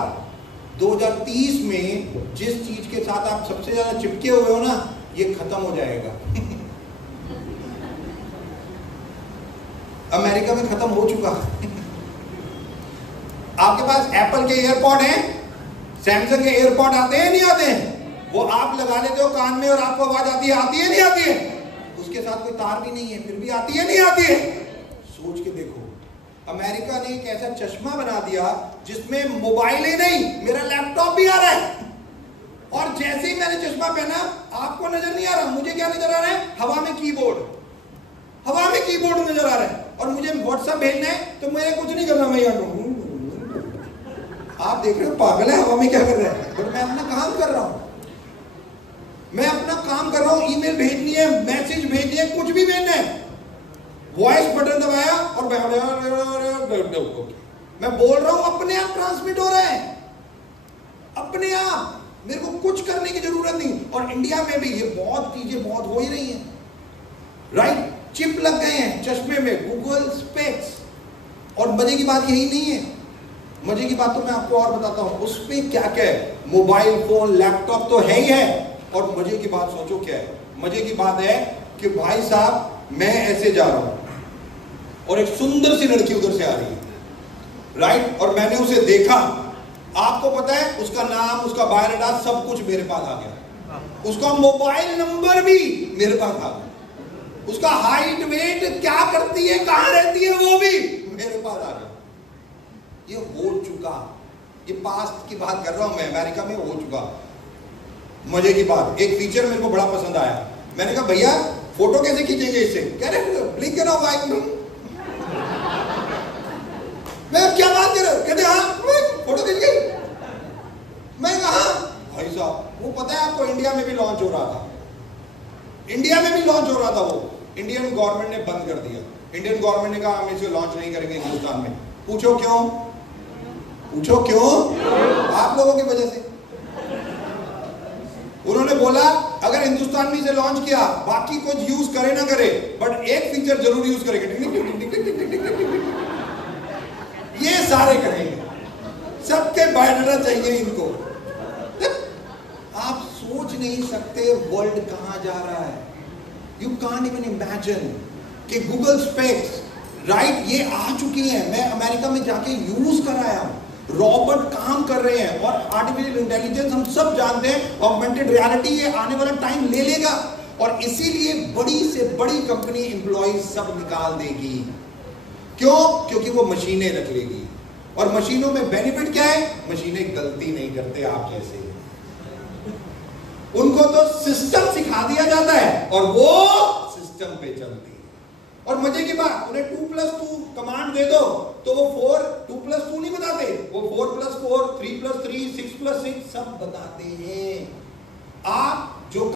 2030 में जिस चीज के साथ आप सबसे ज्यादा चिपके हुए हो ना, ये खत्म हो जाएगा। अमेरिका में खत्म हो चुका। आपके पास एप्पल के एयरपॉड हैं, सैमसंग के एयरपॉड आते हैं नहीं आते हैं? वो आप लगा लेते हो कान में और आपको आवाज आती है नहीं आती है? उसके साथ कोई तार भी नहीं है, फिर भी आती है नहीं आती है? सोच के देखो, अमेरिका ने एक ऐसा चश्मा बना दिया जिसमें मोबाइल ही नहीं, मेरा लैपटॉप भी आ रहा है। और जैसे ही मैंने चश्मा पहना, आपको नजर नहीं आ रहा, मुझे क्या नजर आ रहा है? हवा में कीबोर्ड, हवा में कीबोर्ड नजर आ रहा है। और मुझे व्हाट्सएप भेजना है तो मुझे कुछ नहीं करना, मैं आप देख रहे हो पागल है, हवा में क्या कर रहा है? बट मैं अपना काम कर रहा हूं, मैं अपना काम कर रहा हूं। ईमेल भेजनी है, मैसेज भेजनी है, कुछ भी भेजना है, वॉइस बटन दबाया और मैं बोल रहा हूं, अपने आप ट्रांसमिट हो रहा है, अपने आप, मेरे को कुछ करने की जरूरत नहीं। और इंडिया में भी ये बहुत चीजें बहुत हो ही रही हैं, राइट? चिप लग गए हैं चश्मे में, गूगल स्पेक्स। और मजे की बात यही नहीं है, मजे की बात तो मैं आपको और बताता हूं, उसमें क्या क्या है, मोबाइल फोन लैपटॉप तो है ही है। और मजे की बात सोचो क्या है, मजे की बात है कि भाई साहब मैं ऐसे जा रहा हूं और एक सुंदर सी लड़की उधर से आ रही है, राइट, और मैंने उसे देखा। आपको पता है उसका नाम, उसका बायोडाटा सब कुछ मेरे पास आ गया, उसका मोबाइल नंबर भी मेरे पास आ गया, उसका हाइट वेट क्या करती है, कहां रहती है, वो भी मेरे पास आ गया। ये हो चुका, ये पास्ट की बात कर रहा हूं मैं, अमेरिका में हो चुका। मजे की बात, एक फीचर मेरे को बड़ा पसंद आया। मैंने कहा भैया फोटो कैसे खींचेंगे इससे? कह रहे ब्लिंक करना होगा। मैं क्या बात कर रहे हो? कहते हाँ फोटो खींच गई। मैं कहा भाई साहब, वो पता है आपको इंडिया में भी लॉन्च हो रहा था, इंडिया में भी लॉन्च हो रहा था, वो इंडियन गवर्नमेंट ने बंद कर दिया। इंडियन गवर्नमेंट ने कहा हम इसे लॉन्च नहीं करेंगे हिंदुस्तान में। पूछो क्यों? पूछो क्यों? आप लोगों की वजह से। उन्होंने बोला अगर हिंदुस्तान में इसे लॉन्च किया, बाकी कुछ यूज करे ना करे, बट एक फीचर जरूर यूज करेंगे, ये सारे करेंगे, सबके बायोडाटा चाहिए इनको। आप सोच नहीं सकते वर्ल्ड कहां जा रहा है। यू कांट इवन इमेजिन कि गूगल स्पेक्स, राइट, ये आ चुकी है। मैं अमेरिका में जाके यूज कराया, रॉबोट काम कर रहे हैं, और आर्टिफिशियल इंटेलिजेंस हम सब जानते हैं, ऑगमेंटेड रियलिटी ये आने वाला टाइम ले लेगा। और इसीलिए बड़ी से बड़ी कंपनी एम्प्लॉय सब निकाल देगी। क्यों? क्योंकि वो मशीनें रख लेगी। और मशीनों में बेनिफिट क्या है? मशीनें गलती नहीं करते आप जैसे, उनको तो सिस्टम सिखा दिया जाता है और वो सिस्टम पे चलती है। और मजे की बात, उन्हें 2+2 कमांड दे दो तो वो 2+2 नहीं बताते, वो 4+4, 3+3, 6+6 सब बताते हैं। आप जो